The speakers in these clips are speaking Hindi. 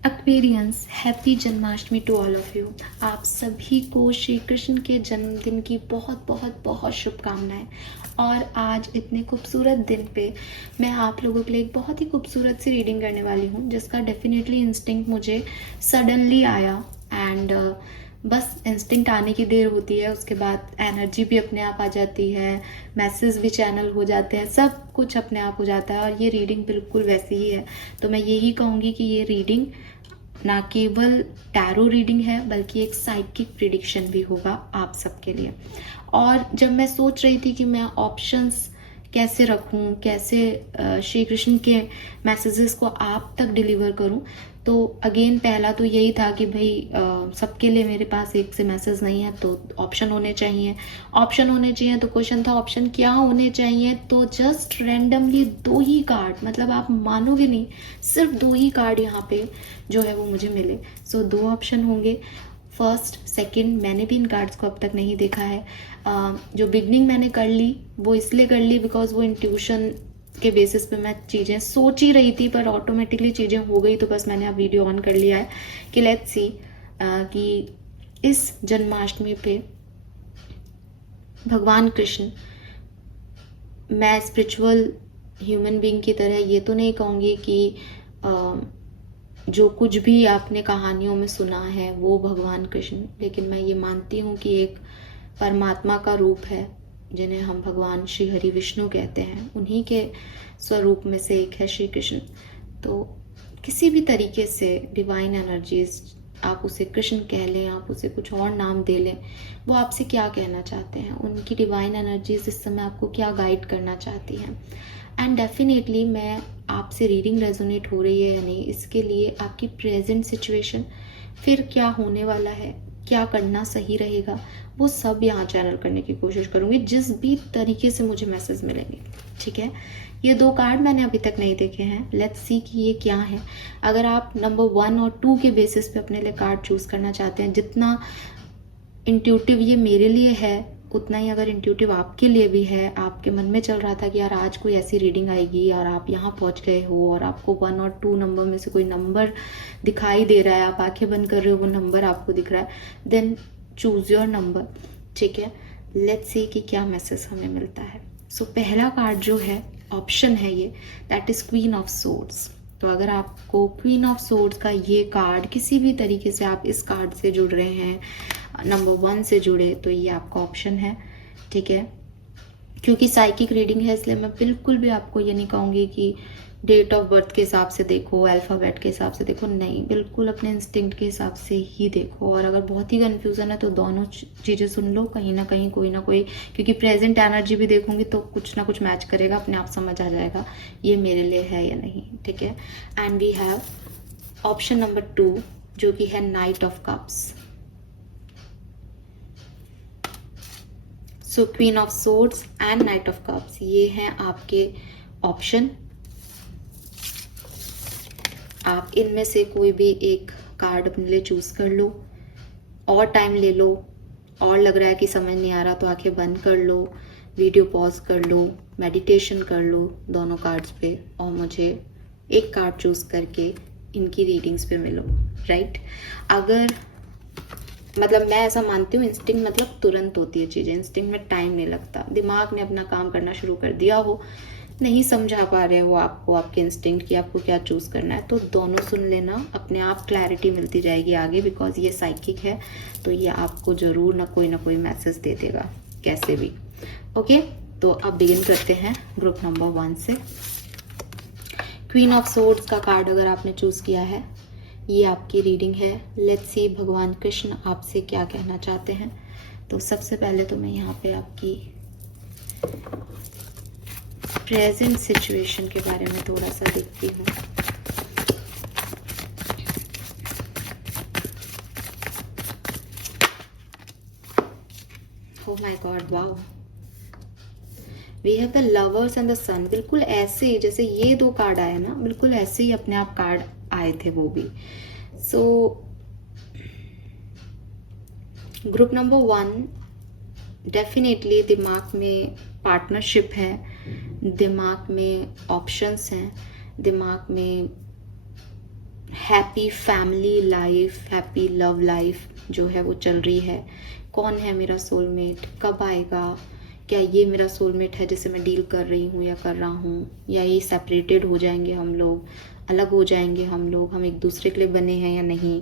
Aquarians, happy Janmashtami to all of you. आप सभी को श्री कृष्ण के जन्मदिन की बहुत बहुत बहुत शुभकामनाएं। और आज इतने खूबसूरत दिन पे मैं आप लोगों के लिए एक बहुत ही खूबसूरत सी रीडिंग करने वाली हूँ, जिसका डेफिनेटली इंस्टिंक्ट मुझे सडनली आया। एंड बस इंस्टिंक्ट आने की देर होती है, उसके बाद एनर्जी भी अपने आप आ जाती है, मैसेज भी चैनल हो जाते हैं, सब कुछ अपने आप हो जाता है। और ये रीडिंग बिल्कुल वैसी ही है। तो मैं यही कहूँगी कि ये रीडिंग ना केवल टैरो रीडिंग है, बल्कि एक साइकिक प्रिडिक्शन भी होगा आप सबके लिए। और जब मैं सोच रही थी कि मैं ऑप्शंस कैसे रखूं, कैसे श्री कृष्ण के मैसेजेस को आप तक डिलीवर करूं, तो अगेन पहला तो यही था कि भाई सबके लिए मेरे पास एक से मैसेज नहीं है, तो ऑप्शन होने चाहिए। ऑप्शन होने चाहिए तो क्वेश्चन था ऑप्शन क्या होने चाहिए, तो जस्ट रैंडमली 2 ही कार्ड, मतलब आप मानोगे नहीं, सिर्फ 2 ही कार्ड यहाँ पे जो है वो मुझे मिले। सो 2 ऑप्शन होंगे, फर्स्ट सेकंड। मैंने भी इन कार्ड्स को अब तक नहीं देखा है। जो बिगनिंग मैंने कर ली वो इसलिए कर ली बिकॉज वो इंट्यूशन के बेसिस पे मैं चीज़ें सोच ही रही थी, पर ऑटोमेटिकली चीज़ें हो गई, तो बस मैंने अब वीडियो ऑन कर लिया है कि लेट्स सी कि इस जन्माष्टमी पे भगवान कृष्ण, मैं स्पिरिचुअल ह्यूमन बीइंग की तरह ये तो नहीं कहूँगी कि जो कुछ भी आपने कहानियों में सुना है वो भगवान कृष्ण, लेकिन मैं ये मानती हूँ कि एक परमात्मा का रूप है जिन्हें हम भगवान श्री हरि विष्णु कहते हैं, उन्हीं के स्वरूप में से एक है श्री कृष्ण। तो किसी भी तरीके से डिवाइन एनर्जीज, आप उसे कृष्ण कह लें, आप उसे कुछ और नाम दे लें, वो आपसे क्या कहना चाहते हैं, उनकी डिवाइन एनर्जीज इस समय आपको क्या गाइड करना चाहती हैं। एंड डेफिनेटली मैं आपसे रीडिंग रेजोनेट हो रही है या नहीं, इसके लिए आपकी प्रेजेंट सिचुएशन, फिर क्या होने वाला है, क्या करना सही रहेगा, वो सब यहाँ चैनल करने की कोशिश करूँगी जिस भी तरीके से मुझे मैसेज मिलेंगे। ठीक है, ये 2 कार्ड मैंने अभी तक नहीं देखे हैं, लेट्स सी कि ये क्या है। अगर आप नंबर 1 और 2 के बेसिस पे अपने लिए कार्ड चूज करना चाहते हैं, जितना इंट्यूटिव ये मेरे लिए है उतना ही अगर इंट्यूटिव आपके लिए भी है, आपके मन में चल रहा था कि यार आज कोई ऐसी रीडिंग आएगी और आप यहाँ पहुँच गए हो और आपको 1 और 2 नंबर में से कोई नंबर दिखाई दे रहा है, आप आंखें बंद कर रहे हो, वो नंबर आपको दिख रहा है, देन चूज योर नंबर। ठीक है, लेट्स सी कि क्या मैसेज हमें मिलता है। सो पहला कार्ड जो है, ऑप्शन है ये, that is queen of swords. तो अगर आपको क्वीन ऑफ सोर्ड्स का ये कार्ड किसी भी तरीके से आप इस कार्ड से जुड़ रहे हैं, नंबर 1 से जुड़े, तो ये आपका ऑप्शन है। ठीक है, क्योंकि साइकिक रीडिंग है इसलिए मैं बिल्कुल भी आपको ये नहीं कहूँगी कि डेट ऑफ बर्थ के हिसाब से देखो, अल्फ़ाबेट के हिसाब से देखो, नहीं, बिल्कुल अपने इंस्टिंक्ट के हिसाब से ही देखो। और अगर बहुत ही कन्फ्यूज़न है तो दोनों चीज़ें सुन लो, कहीं ना कहीं कोई ना कोई, क्योंकि प्रेजेंट एनर्जी भी देखूंगी तो कुछ ना कुछ मैच करेगा, अपने आप समझ आ जाएगा ये मेरे लिए है या नहीं। ठीक है, and we have option number 2 जो कि है knight of cups. So queen of swords and knight of cups, ये हैं आपके ऑप्शन। आप इनमें से कोई भी एक कार्ड अपने लिए चूज कर लो, और टाइम ले लो, और लग रहा है कि समझ नहीं आ रहा तो आंखें बंद कर लो, वीडियो पॉज कर लो, मेडिटेशन कर लो दोनों कार्ड्स पे, और मुझे एक कार्ड चूज करके इनकी रीडिंग्स पे मिलो। राइट, अगर मतलब मैं ऐसा मानती हूँ, इंस्टिंक्ट मतलब तुरंत होती है चीज़ें, इंस्टिंक्ट में टाइम नहीं लगता, दिमाग ने अपना काम करना शुरू कर दिया हो, नहीं समझा पा रहे हो आपको आपके इंस्टिंक्ट की आपको क्या चूज करना है, तो दोनों सुन लेना, अपने आप क्लैरिटी मिलती जाएगी आगे, बिकॉज ये साइकिक है तो ये आपको जरूर ना कोई मैसेज दे देगा कैसे भी। ओके, तो अब बिगिन करते हैं ग्रुप नंबर 1 से। क्वीन ऑफ सोर्ड्स का कार्ड अगर आपने चूज किया है, ये आपकी रीडिंग है। लेट्स सी भगवान कृष्ण आपसे क्या कहना चाहते हैं। तो सबसे पहले तो मैं यहाँ पे आपकी प्रेजेंट सिचुएशन के बारे में थोड़ा सा देखती हूँ। Oh my God, wow, we have the lovers and the sun. बिल्कुल ऐसे ही जैसे ये 2 कार्ड आए ना, बिल्कुल ऐसे ही अपने आप कार्ड आए थे वो भी। सो ग्रुप नंबर 1 डेफिनेटली दिमाग में पार्टनरशिप है, दिमाग में ऑप्शंस हैं, दिमाग में happy family life, happy love life जो है वो चल रही है। कौन है मेरा सोलमेट, कब आएगा, क्या ये मेरा सोलमेट है जिसे मैं डील कर रही हूँ या कर रहा हूँ, या ये सेपरेटेड हो जाएंगे हम लोग, अलग हो जाएंगे हम लोग, हम एक दूसरे के लिए बने हैं या नहीं,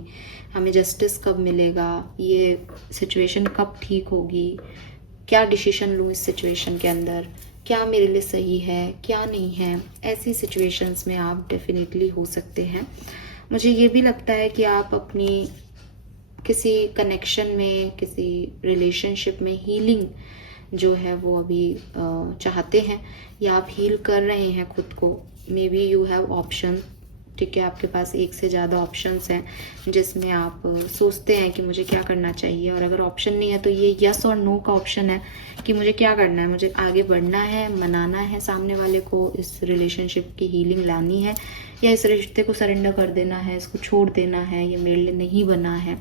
हमें जस्टिस कब मिलेगा, ये सिचुएशन कब ठीक होगी, क्या डिसीजन लूँ इस सिचुएशन के अंदर, क्या मेरे लिए सही है क्या नहीं है। ऐसी सिचुएशंस में आप डेफिनेटली हो सकते हैं। मुझे ये भी लगता है कि आप अपनी किसी कनेक्शन में, किसी रिलेशनशिप में हीलिंग जो है वो अभी चाहते हैं, या आप हील कर रहे हैं खुद को। May be you have option, ठीक है, आपके पास एक से ज़्यादा ऑप्शंस हैं जिसमें आप सोचते हैं कि मुझे क्या करना चाहिए, और अगर ऑप्शन नहीं है तो ये यस और नो का ऑप्शन है कि मुझे क्या करना है, मुझे आगे बढ़ना है, मनाना है सामने वाले को, इस रिलेशनशिप की हीलिंग लानी है, या इस रिश्ते को सरेंडर कर देना है, इसको छोड़ देना है, ये मेरे लिए नहीं बना है।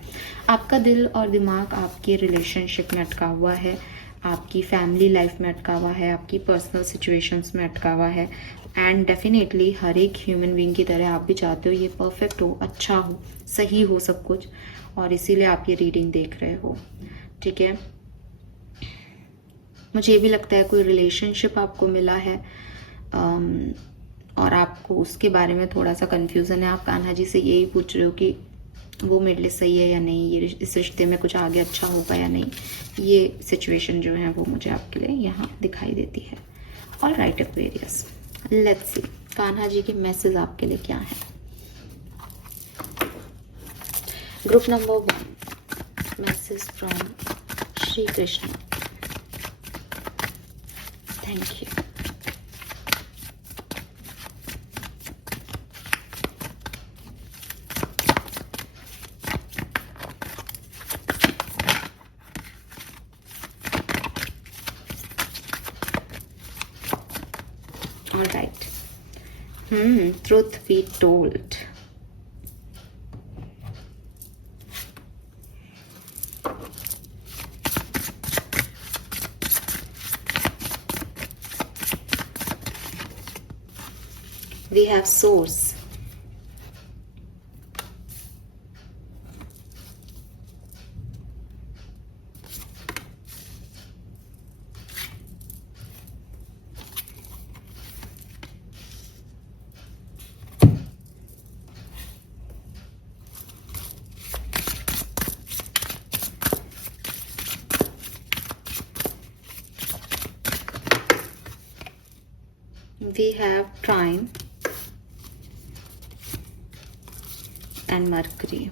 आपका दिल और दिमाग आपके रिलेशनशिप में अटका हुआ है, आपकी फैमिली लाइफ में अटका हुआ है, आपकी पर्सनल सिचुएशंस में अटका हुआ है। एंड डेफिनेटली हर एक ह्यूमन बीइंग की तरह आप भी चाहते हो ये परफेक्ट हो, अच्छा हो, सही हो सब कुछ, और इसीलिए आप ये रीडिंग देख रहे हो, ठीक है। मुझे ये भी लगता है कोई रिलेशनशिप आपको मिला है और आपको उसके बारे में थोड़ा सा कन्फ्यूज़न है। आप कान्हा जी से यही पूछ रहे हो कि वो मेरे लिए सही है या नहीं, ये इस रिश्ते में कुछ आगे अच्छा होगा या नहीं। ये सिचुएशन जो है वो मुझे आपके लिए यहाँ दिखाई देती है। All right Aquarius, let's see Kanha ji के मैसेज आपके लिए क्या है। Group number 1, message from Shri Krishna. Thank you. All right. Truth be told. We have source. We have Trine and Mercury.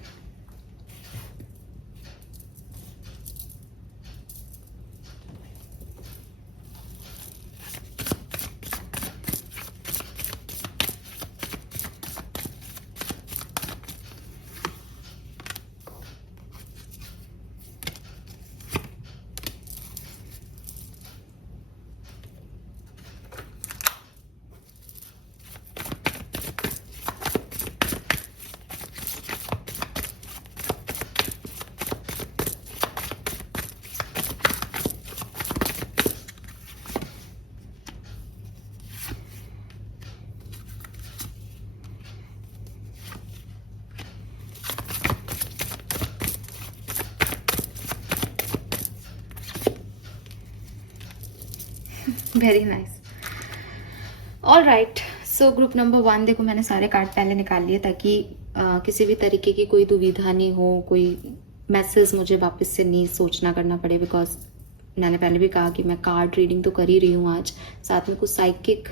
Very nice. All right, so group number 1, देखो मैंने सारे कार्ड पहले निकाल लिए ताकि किसी भी तरीके की कोई दुविधा नहीं हो, कोई मैसेज मुझे वापस से नहीं सोचना करना पड़े, बिकॉज मैंने पहले भी कहा कि मैं कार्ड रीडिंग तो कर ही रही हूँ आज, साथ में कुछ साइकिक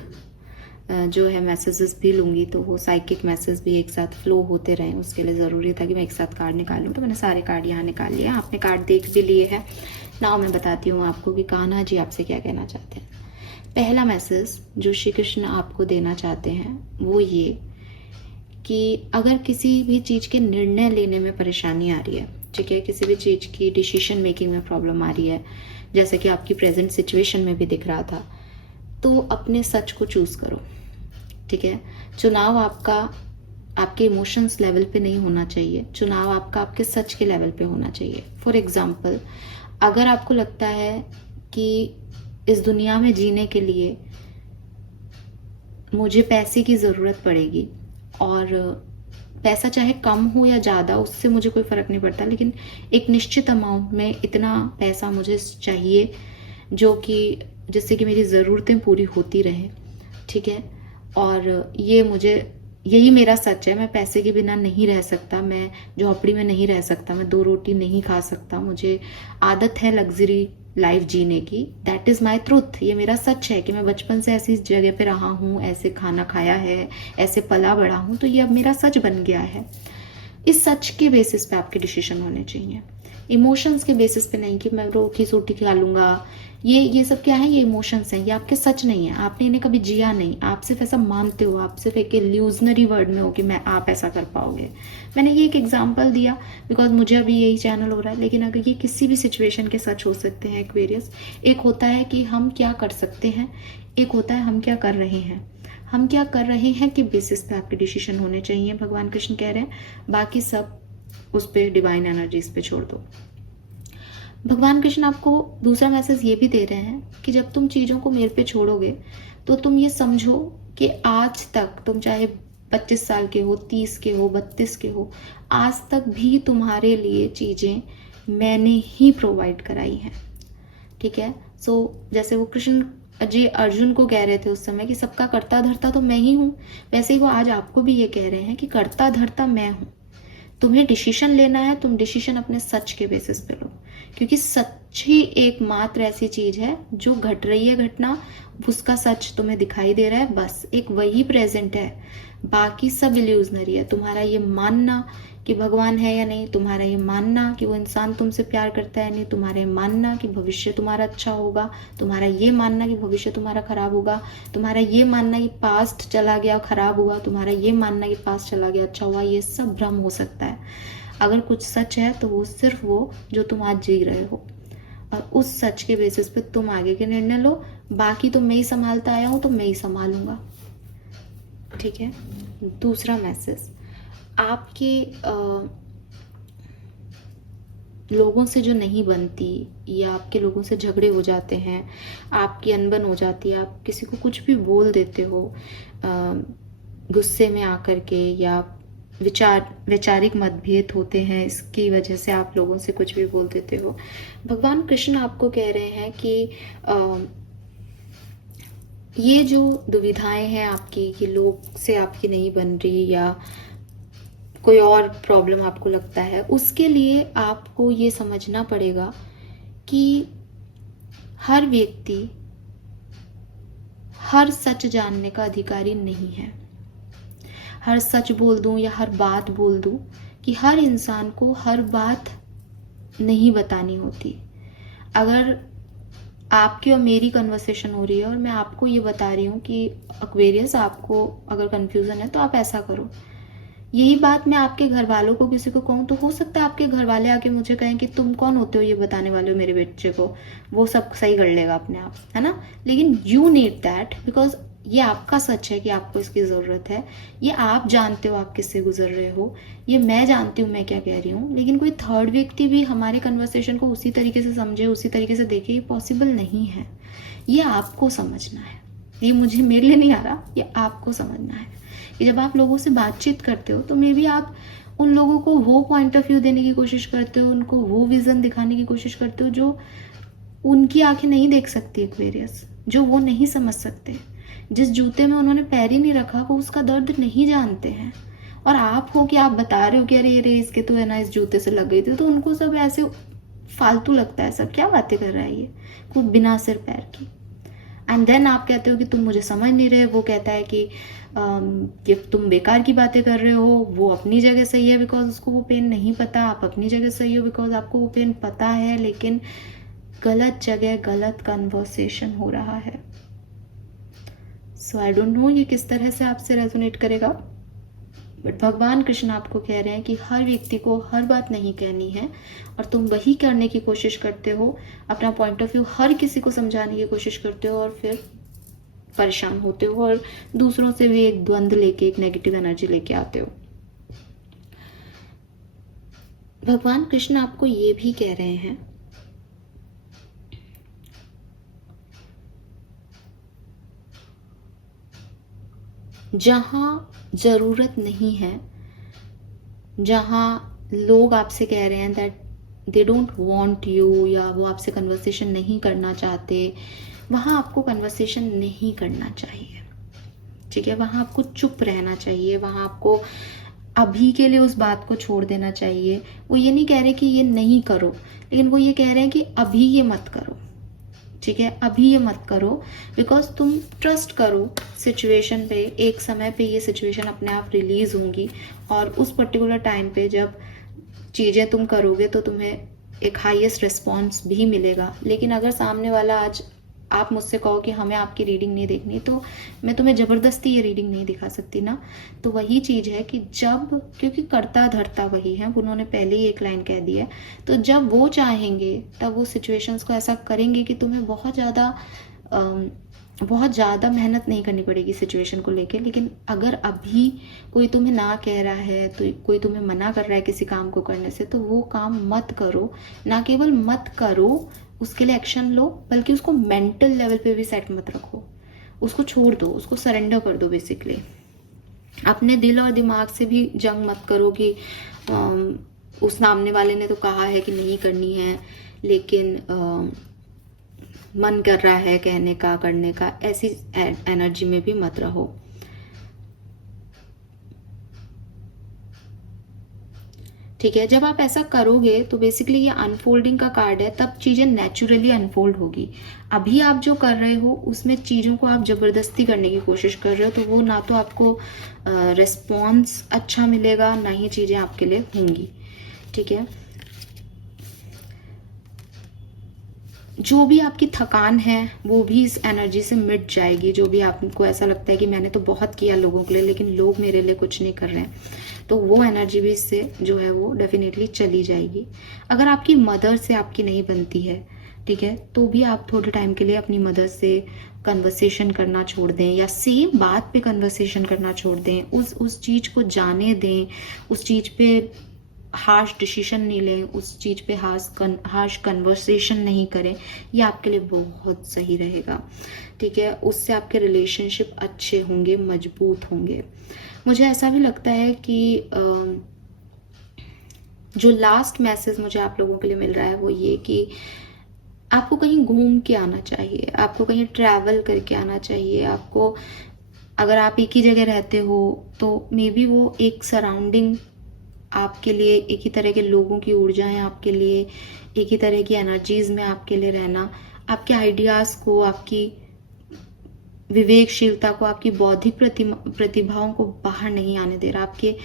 जो है मैसेजेस भी लूँगी, तो वो साइकिक मैसेज भी एक साथ फ्लो होते रहें, उसके लिए ज़रूरी था कि मैं एक साथ कार्ड निकालूँ। तो मैंने सारे कार्ड यहाँ निकाल लिए, आपने कार्ड देख भी लिए हैं। नाउ मैं बताती हूँ आपको कि कान्हा जी आपसे क्या कहना चाहते हैं। पहला मैसेज जो श्री कृष्ण आपको देना चाहते हैं वो ये कि अगर किसी भी चीज़ के निर्णय लेने में परेशानी आ रही है, ठीक है, किसी भी चीज़ की डिसीजन मेकिंग में प्रॉब्लम आ रही है, जैसे कि आपकी प्रेजेंट सिचुएशन में भी दिख रहा था, तो अपने सच को चूज़ करो, ठीक है। चुनाव आपका आपके इमोशंस लेवल पे नहीं होना चाहिए, चुनाव आपका आपके सच के लेवल पे होना चाहिए। फॉर एग्जाम्पल, अगर आपको लगता है कि इस दुनिया में जीने के लिए मुझे पैसे की ज़रूरत पड़ेगी और पैसा चाहे कम हो या ज़्यादा, उससे मुझे कोई फ़र्क नहीं पड़ता, लेकिन एक निश्चित अमाउंट में इतना पैसा मुझे चाहिए जो कि जिससे कि मेरी ज़रूरतें पूरी होती रहें, ठीक है। और ये मुझे, यही मेरा सच है, मैं पैसे के बिना नहीं रह सकता, मैं झोपड़ी में नहीं रह सकता, मैं 2 रोटी नहीं खा सकता, मुझे आदत है लग्जरी लाइफ जीने की। दैट इज़ माई ट्रूथ, ये मेरा सच है कि मैं बचपन से ऐसी जगह पे रहा हूँ, ऐसे खाना खाया है, ऐसे पला बड़ा हूँ, तो ये अब मेरा सच बन गया है। इस सच के बेसिस पे आपके डिसीजन होने चाहिए, इमोशंस के बेसिस पे नहीं कि मैं रोटी सूटी खा लूँगा। ये सब क्या है, ये इमोशंस हैं, ये आपके सच नहीं है, आपने इन्हें कभी जिया नहीं, आप सिर्फ ऐसा मानते हो, आप सिर्फ एक इल्यूजनरी वर्ड में हो कि मैं आप ऐसा कर पाओगे। मैंने ये एक एग्जांपल दिया बिकॉज मुझे अभी यही चैनल हो रहा है, लेकिन अगर ये किसी भी सिचुएशन के सच हो सकते हैं एक्वेरियस। एक होता है कि हम क्या कर सकते हैं, एक होता है हम क्या कर रहे हैं। हम क्या कर रहे हैं कि बेसिस पे आपके डिसीजन होने चाहिए, भगवान कृष्ण कह रहे हैं, बाकी सब उस पर डिवाइन एनर्जीज पे छोड़ दो। भगवान कृष्ण आपको दूसरा मैसेज ये भी दे रहे हैं कि जब तुम चीज़ों को मेरे पे छोड़ोगे तो तुम ये समझो कि आज तक तुम चाहे 25 साल के हो, 30 के हो, 32 के हो, आज तक भी तुम्हारे लिए चीज़ें मैंने ही प्रोवाइड कराई हैं, ठीक है। सो जैसे वो कृष्ण जी अर्जुन को कह रहे थे उस समय कि सबका कर्ता धर्ता तो मैं ही हूँ, वैसे ही वो आज आपको भी ये कह रहे हैं कि कर्ता धर्ता मैं हूँ। तुम्हें डिसीजन लेना है, तुम डिसीजन अपने सच के बेसिस पे लो, क्योंकि सच ही एकमात्र ऐसी चीज है जो घट रही है घटना, उसका सच तुम्हें दिखाई दे रहा है, बस एक वही प्रेजेंट है, बाकी सब इल्यूजनरी है। तुम्हारा ये मानना कि भगवान है या नहीं, तुम्हारा ये मानना कि वो इंसान तुमसे प्यार करता है नहीं, तुम्हारा ये मानना कि भविष्य तुम्हारा अच्छा होगा, तुम्हारा ये मानना कि भविष्य तुम्हारा खराब होगा, तुम्हारा ये मानना कि पास्ट चला गया खराब हुआ, तुम्हारा ये मानना कि पास्ट चला गया अच्छा हुआ, ये सब भ्रम हो सकता है। अगर कुछ सच है तो वो सिर्फ वो जो तुम आज जी रहे हो, और उस सच के बेसिस पे तुम आगे के निर्णय लो, बाकी तो मैं ही संभालता आया हूं तो मैं ही संभालूंगा, ठीक है। दूसरा मैसेज, आपके लोगों से जो नहीं बनती या आपके लोगों से झगड़े हो जाते हैं, आपकी अनबन हो जाती है, आप किसी को कुछ भी बोल देते हो गुस्से में आकर के, या वैचारिक मतभेद होते हैं, इसकी वजह से आप लोगों से कुछ भी बोल देते हो। भगवान कृष्ण आपको कह रहे हैं कि ये जो दुविधाएं हैं आपकी, कि लोग से आपकी नहीं बन रही या कोई और प्रॉब्लम आपको लगता है, उसके लिए आपको ये समझना पड़ेगा कि हर व्यक्ति हर सच जानने का अधिकारी नहीं है। हर सच बोल दूं या हर बात बोल दूं, कि हर इंसान को हर बात नहीं बतानी होती। अगर आपकी और मेरी कन्वर्सेशन हो रही है और मैं आपको ये बता रही हूँ कि एक्वेरियस, आपको अगर कंफ्यूजन है तो आप ऐसा करो, यही बात मैं आपके घर वालों को किसी को कहूँ तो हो सकता है आपके घर वाले आके मुझे कहें कि तुम कौन होते हो ये बताने वाले हो मेरे बच्चे को, वो सब सही कर लेगा अपने आप, है ना। लेकिन यू नीड दैट, बिकॉज ये आपका सच है कि आपको इसकी ज़रूरत है, ये आप जानते हो आप किससे गुजर रहे हो, ये मैं जानती हूँ मैं क्या कह रही हूँ, लेकिन कोई थर्ड व्यक्ति भी हमारे कन्वर्सेशन को उसी तरीके से समझे, उसी तरीके से देखे, ये पॉसिबल नहीं है। ये आपको समझना है, ये मुझे मेरे लिए नहीं आ रहा, ये आपको समझना है कि जब आप लोगों से बातचीत करते हो तो मे बी आप उन लोगों को वो पॉइंट ऑफ व्यू देने की कोशिश करते हो, उनको वो विजन दिखाने की कोशिश करते हो जो उनकी आंखें नहीं देख सकती एक्वेरियस, जो वो नहीं समझ सकते। जिस जूते में उन्होंने पैर ही नहीं रखा वो उसका दर्द नहीं जानते हैं, और आप हो कि आप बता रहे हो कि अरे अरे इसके तो है ना इस जूते से लग गई थी, तो उनको सब ऐसे फालतू लगता है, सब क्या बातें कर रहा है ये, कुछ बिना सिर पैर की। एंड देन आप कहते हो कि तुम मुझे समझ नहीं रहे, वो कहता है कि तुम बेकार की बातें कर रहे हो, वो अपनी जगह सही है बिकॉज उसको वो पेन नहीं पता, आप अपनी जगह सही हो बिकॉज आपको वो पेन पता है, लेकिन गलत जगह गलत कन्वर्सेशन हो रहा है। सो आई डोंट नो ये किस तरह से आपसे रेजोनेट करेगा, बट भगवान कृष्ण आपको कह रहे हैं कि हर व्यक्ति को हर बात नहीं कहनी है, और तुम वही करने की कोशिश करते हो, अपना पॉइंट ऑफ व्यू हर किसी को समझाने की कोशिश करते हो, और फिर परेशान होते हो और दूसरों से भी एक द्वंद्व लेके, एक नेगेटिव एनर्जी लेके आते हो। भगवान कृष्ण आपको ये भी कह रहे हैं जहां जरूरत नहीं है जहाँ लोग आपसे कह रहे हैं that they don't want you, या वो आपसे कन्वर्सेशन नहीं करना चाहते, वहाँ आपको कन्वर्सेशन नहीं करना चाहिए। ठीक है, वहाँ आपको चुप रहना चाहिए, वहाँ आपको अभी के लिए उस बात को छोड़ देना चाहिए। वो ये नहीं कह रहे कि ये नहीं करो, लेकिन वो ये कह रहे हैं कि अभी ये मत करो। ठीक है, अभी ये मत करो, बिकॉज तुम ट्रस्ट करो सिचुएशन पे, एक समय पे ये सिचुएशन अपने आप रिलीज होंगी, और उस पर्टिकुलर टाइम पे जब चीज़ें तुम करोगे तो तुम्हें एक हाईएस्ट रिस्पॉन्स भी मिलेगा। लेकिन अगर सामने वाला आज आप मुझसे कहो कि हमें आपकी रीडिंग नहीं देखनी, तो मैं तुम्हें ज़बरदस्ती ये रीडिंग नहीं दिखा सकती ना। तो वही चीज़ है कि जब, क्योंकि करता धरता वही है, उन्होंने पहले ही एक लाइन कह दी है, तो जब वो चाहेंगे तब वो सिचुएशंस को ऐसा करेंगे कि तुम्हें बहुत ज़्यादा मेहनत नहीं करनी पड़ेगी सिचुएशन को लेके। लेकिन अगर अभी कोई तुम्हें ना कह रहा है, तो कोई तुम्हें मना कर रहा है किसी काम को करने से, तो वो काम मत करो। ना केवल मत करो, उसके लिए एक्शन लो, बल्कि उसको मेंटल लेवल पे भी सेट मत रखो, उसको छोड़ दो, उसको सरेंडर कर दो। बेसिकली अपने दिल और दिमाग से भी जंग मत करो कि उस सामने वाले ने तो कहा है कि नहीं करनी है, लेकिन मन कर रहा है कहने का, करने का, ऐसी एनर्जी में भी मत रहो। ठीक है, जब आप ऐसा करोगे तो बेसिकली ये अनफोल्डिंग का कार्ड है, तब चीज़ें नेचुरली अनफोल्ड होगी। अभी आप जो कर रहे हो उसमें चीज़ों को आप ज़बरदस्ती करने की कोशिश कर रहे हो, तो वो ना तो आपको रिस्पॉन्स अच्छा मिलेगा, ना ही चीज़ें आपके लिए होंगी। ठीक है, जो भी आपकी थकान है वो भी इस एनर्जी से मिट जाएगी। जो भी आपको ऐसा लगता है कि मैंने तो बहुत किया लोगों के लिए, लेकिन लोग मेरे लिए कुछ नहीं कर रहे हैं, तो वो एनर्जी भी इससे जो है वो डेफिनेटली चली जाएगी। अगर आपकी मदर से आपकी नहीं बनती है, ठीक है, तो भी आप थोड़े टाइम के लिए अपनी मदर से कन्वर्सेशन करना छोड़ दें, या सेम बात पे कन्वर्सेशन करना छोड़ दें, उस चीज़ को जाने दें, उस चीज़ पे हार्श डिसीजन नहीं लें, उस चीज़ पे हार्श कन्वर्सेशन नहीं करें। ये आपके लिए बहुत सही रहेगा। ठीक है, उससे आपके रिलेशनशिप अच्छे होंगे, मजबूत होंगे। मुझे ऐसा भी लगता है कि जो लास्ट मैसेज मुझे आप लोगों के लिए मिल रहा है वो ये कि आपको कहीं घूम के आना चाहिए, आपको कहीं ट्रैवल करके आना चाहिए। आपको, अगर आप एक ही जगह रहते हो तो मे बी वो एक सराउंडिंग आपके लिए, एक ही तरह के लोगों की ऊर्जाएं आपके लिए, एक ही तरह की एनर्जीज में आपके लिए रहना, आपके आइडियाज़ को, आपकी विवेकशीलता को, आपकी बौद्धिक प्रतिभाओं को बाहर नहीं आने दे रहा। आपके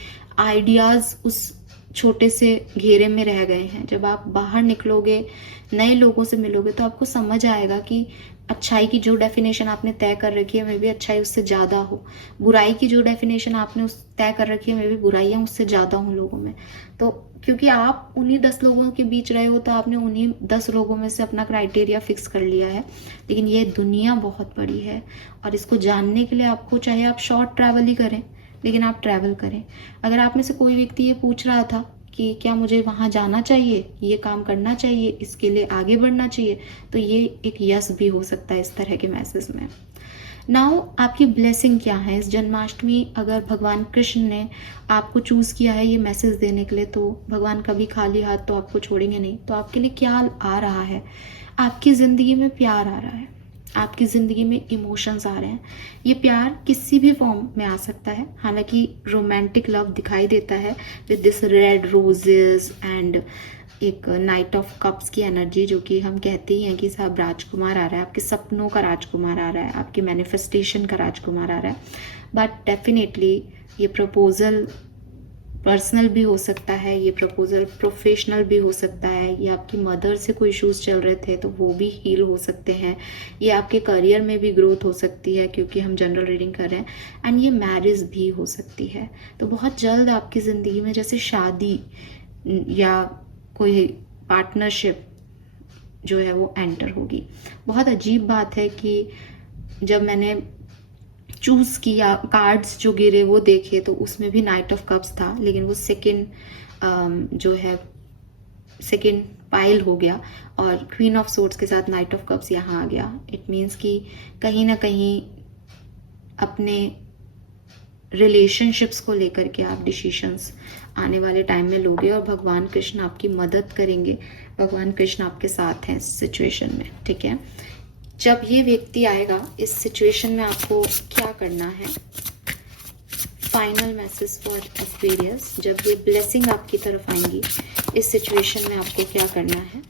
आइडियाज़ उस छोटे से घेरे में रह गए हैं। जब आप बाहर निकलोगे, नए लोगों से मिलोगे, तो आपको समझ आएगा कि अच्छाई की जो डेफिनेशन आपने तय कर रखी है, मे बी अच्छाई उससे ज़्यादा हो। बुराई की जो डेफिनेशन आपने उस तय कर रखी है, मे बी बुराइयाँ उससे ज़्यादा हों लोगों में। तो क्योंकि आप उन्हीं 10 लोगों के बीच रहे हो, तो आपने उन्हीं 10 लोगों में से अपना क्राइटेरिया फिक्स कर लिया है। लेकिन ये दुनिया बहुत बड़ी है, और इसको जानने के लिए आपको, चाहे आप शॉर्ट ट्रैवल ही करें, लेकिन आप ट्रैवल करें। अगर आप में से कोई व्यक्ति ये पूछ रहा था कि क्या मुझे वहाँ जाना चाहिए, ये काम करना चाहिए, इसके लिए आगे बढ़ना चाहिए, तो ये एक यस भी हो सकता है इस तरह के मैसेज में। नाउ आपकी ब्लेसिंग क्या है इस जन्माष्टमी? अगर भगवान कृष्ण ने आपको चूज़ किया है ये मैसेज देने के लिए, तो भगवान कभी खाली हाथ तो आपको छोड़ेंगे नहीं। तो आपके लिए क्या आ रहा है? आपकी ज़िंदगी में प्यार आ रहा है, आपकी ज़िंदगी में इमोशंस आ रहे हैं। ये प्यार किसी भी फॉर्म में आ सकता है। हालांकि रोमांटिक लव दिखाई देता है with this red roses and एक नाइट ऑफ कप्स की एनर्जी, जो कि हम कहते ही हैं कि साहब राजकुमार आ रहा है, आपके सपनों का राजकुमार आ रहा है, आपके मैनिफेस्टेशन का राजकुमार आ रहा है। बट डेफिनेटली ये प्रपोजल पर्सनल भी हो सकता है, ये प्रपोजल प्रोफेशनल भी हो सकता है, ये आपकी मदर से कोई इश्यूज चल रहे थे तो वो भी हील हो सकते हैं, ये आपके करियर में भी ग्रोथ हो सकती है, क्योंकि हम जनरल रीडिंग कर रहे हैं, एंड ये मैरिज भी हो सकती है। तो बहुत जल्द आपकी ज़िंदगी में जैसे शादी या कोई पार्टनरशिप जो है वो एंटर होगी। बहुत अजीब बात है कि जब मैंने चूज़ किया, कार्ड्स जो गिरे वो देखे, तो उसमें भी नाइट ऑफ कप्स था, लेकिन वो सेकंड जो है सेकंड पाइल हो गया, और क्वीन ऑफ सोर्ड्स के साथ नाइट ऑफ कप्स यहाँ आ गया। इट मीन्स कि कहीं ना कहीं अपने रिलेशनशिप्स को लेकर के आप डिसीशंस आने वाले टाइम में लोगे और भगवान कृष्ण आपकी मदद करेंगे, भगवान कृष्ण आपके साथ हैं इस सिचुएशन में, ठीक है। जब ये व्यक्ति आएगा इस सिचुएशन में आपको क्या करना है, फाइनल मैसेज फॉर एक्वेरियस, जब ये ब्लेसिंग आपकी तरफ आएंगी इस सिचुएशन में आपको क्या करना है।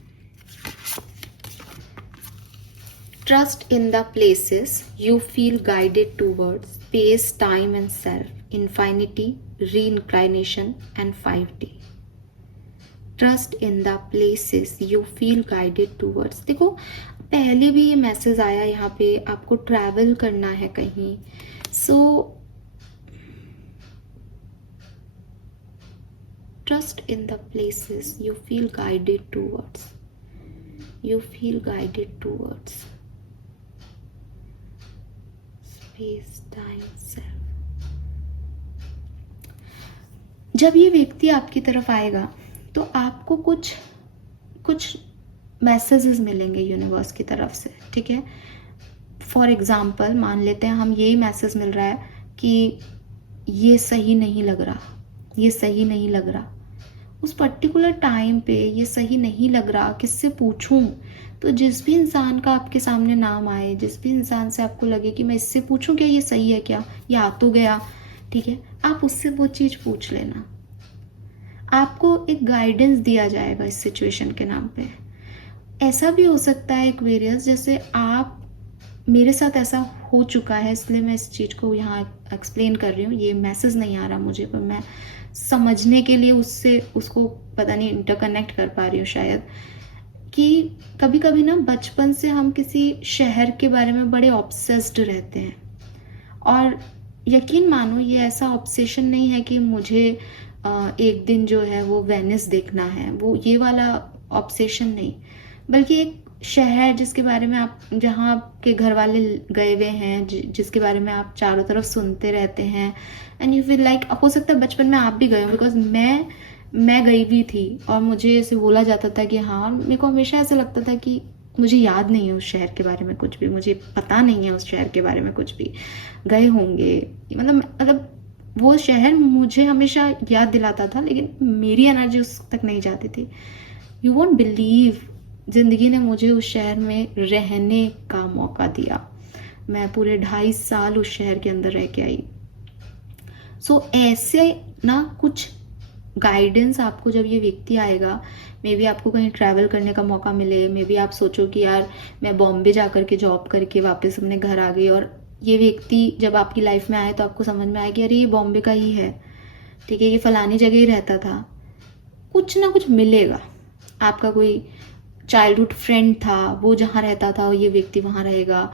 Trust in the places you feel guided towards, space, time and self, infinity, reincarnation and 5D। Trust in the places you feel guided towards. देखो पहले भी ये मैसेज आया यहाँ पे, आपको ट्रैवल करना है कहीं, so trust in the places you feel guided towards, you feel guided towards, space, time, self। जब ये व्यक्ति आपकी तरफ आएगा तो आपको कुछ मैसेजेस मिलेंगे यूनिवर्स की तरफ से, ठीक है। फॉर एग्जाम्पल मान लेते हैं हम, यही मैसेज मिल रहा है कि ये सही नहीं लग रहा, ये सही नहीं लग रहा, उस पर्टिकुलर टाइम पे ये सही नहीं लग रहा, किससे पूछूं। तो जिस भी इंसान का आपके सामने नाम आए, जिस भी इंसान से आपको लगे कि मैं इससे पूछूं क्या ये सही है, क्या ये आ तो गया, ठीक है, आप उससे वो चीज़ पूछ लेना, आपको एक गाइडेंस दिया जाएगा इस सिचुएशन के नाम पे। ऐसा भी हो सकता है एक्वेरियस, जैसे आप, मेरे साथ ऐसा हो चुका है इसलिए मैं इस चीज़ को यहाँ एक्सप्लेन कर रही हूँ, ये मैसेज नहीं आ रहा मुझे पर मैं समझने के लिए उसको पता नहीं इंटरकनेक्ट कर पा रही हूँ शायद, कि कभी कभी ना बचपन से हम किसी शहर के बारे में बड़े ऑब्सेस्ड रहते हैं, और यकीन मानो ये ऐसा ऑब्सेशन नहीं है कि मुझे एक दिन जो है वो वेनिस देखना है, वो ये वाला ऑब्सेशन नहीं, बल्कि एक शहर जिसके बारे में आप, जहाँ आपके घर वाले गए हुए हैं, जिसके बारे में आप चारों तरफ सुनते रहते हैं, एंड यू फील लाइक, हो सकता है बचपन में आप भी गए हो, बिकॉज मैं गई भी थी और मुझे ऐसे बोला जाता था कि हाँ, और मेरे को हमेशा ऐसा लगता था कि मुझे याद नहीं है उस शहर के बारे में कुछ भी, मुझे पता नहीं है उस शहर के बारे में कुछ भी, गए होंगे, मतलब वो शहर मुझे हमेशा याद दिलाता था, लेकिन मेरी एनर्जी उस तक नहीं जाती थी। यू वोंट बिलीव, जिंदगी ने मुझे उस शहर में रहने का मौका दिया, मैं पूरे 2.5 साल उस शहर के अंदर रह के आई। सो ऐसे ना कुछ गाइडेंस आपको, जब ये व्यक्ति आएगा, मे बी आपको कहीं ट्रैवल करने का मौका मिले, मे बी आप सोचो कि यार मैं बॉम्बे जा कर के जॉब करके वापस अपने घर आ गई, और ये व्यक्ति जब आपकी लाइफ में आए तो आपको समझ में आया कि अरे ये बॉम्बे का ही है, ठीक है, ये फलानी जगह ही रहता था। कुछ ना कुछ मिलेगा, आपका कोई चाइल्डहुड फ्रेंड था, वो जहाँ रहता था ये व्यक्ति वहाँ रहेगा,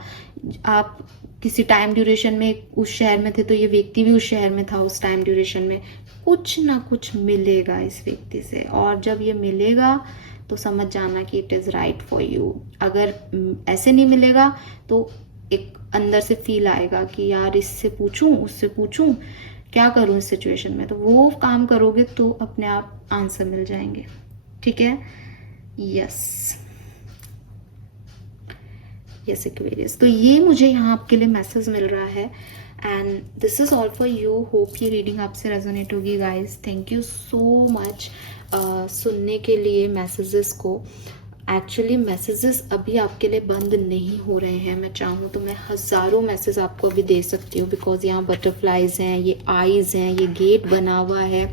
आप किसी टाइम ड्यूरेशन में उस शहर में थे तो ये व्यक्ति भी उस शहर में था उस टाइम ड्यूरेशन में, कुछ ना कुछ मिलेगा इस व्यक्ति से, और जब ये मिलेगा तो समझ जाना कि it is right for you. अगर ऐसे नहीं मिलेगा तो एक अंदर से फील आएगा कि यार इससे पूछूं, उससे पूछूं, क्या करूं इस सिचुएशन में, तो वो काम करोगे तो अपने आप आंसर मिल जाएंगे, ठीक है। यस एक्वेरियस, तो ये मुझे यहाँ आपके लिए मैसेज मिल रहा है, and this is all for you. Hope ये रीडिंग आपसे रेजोनेट होगी guys. Thank you so much सुनने के लिए मैसेजेस को। एक्चुअली मैसेजेस अभी आपके लिए बंद नहीं हो रहे हैं, मैं चाहूँ तो मैं हज़ारों मैसेज आपको अभी दे सकती हूँ, बिकॉज यहाँ बटरफ्लाइज हैं, ये आईज हैं, ये गेट बना हुआ है।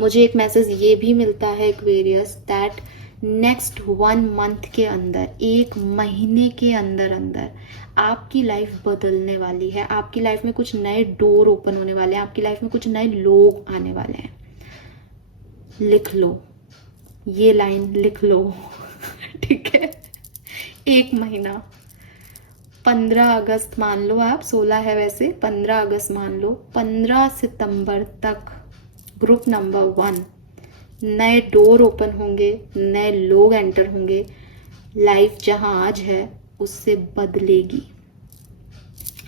मुझे एक मैसेज ये भी मिलता है एक्वेरियस, दैट नेक्स्ट 1 मंथ के अंदर, 1 महीने के अंदर अंदर आपकी लाइफ बदलने वाली है, आपकी लाइफ में कुछ नए डोर ओपन होने वाले हैं, आपकी लाइफ में कुछ नए लोग आने वाले हैं। लिख लो, ये लाइन लिख लो ठीक है। 1 महीना, 15 अगस्त मान लो, आप 16 है वैसे, 15 अगस्त मान लो, 15 सितंबर तक ग्रुप नंबर 1 नए डोर ओपन होंगे, नए लोग एंटर होंगे, लाइफ जहां आज है उससे बदलेगी।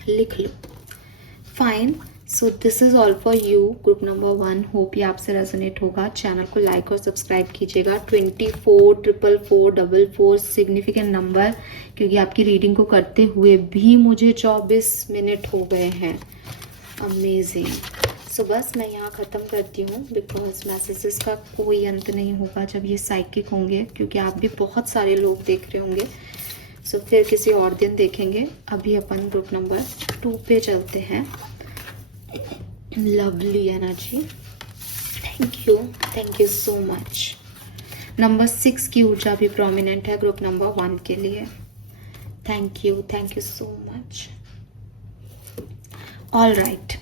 लिख लो। Fine, so this is all for you group number 1। Hope ये आपसे रेजोनेट होगा। चैनल को लाइक और सब्सक्राइब कीजिएगा। 24,444 सिग्निफिकेंट नंबर, क्योंकि आपकी रीडिंग को करते हुए भी मुझे 24 मिनट हो गए हैं। अमेजिंग। सो बस मैं यहाँ ख़त्म करती हूँ, बिकॉज मैसेजेस का कोई अंत नहीं होगा जब ये साइकिक होंगे, क्योंकि आप भी बहुत सारे लोग देख रहे होंगे। सो फिर किसी और दिन देखेंगे। अभी अपन ग्रुप नंबर 2 पे चलते हैं। Lovely energy, thank you so much. Number 6 की ऊर्जा भी प्रोमिनेंट है ग्रुप नंबर 1 के लिए। Thank you so much. All right,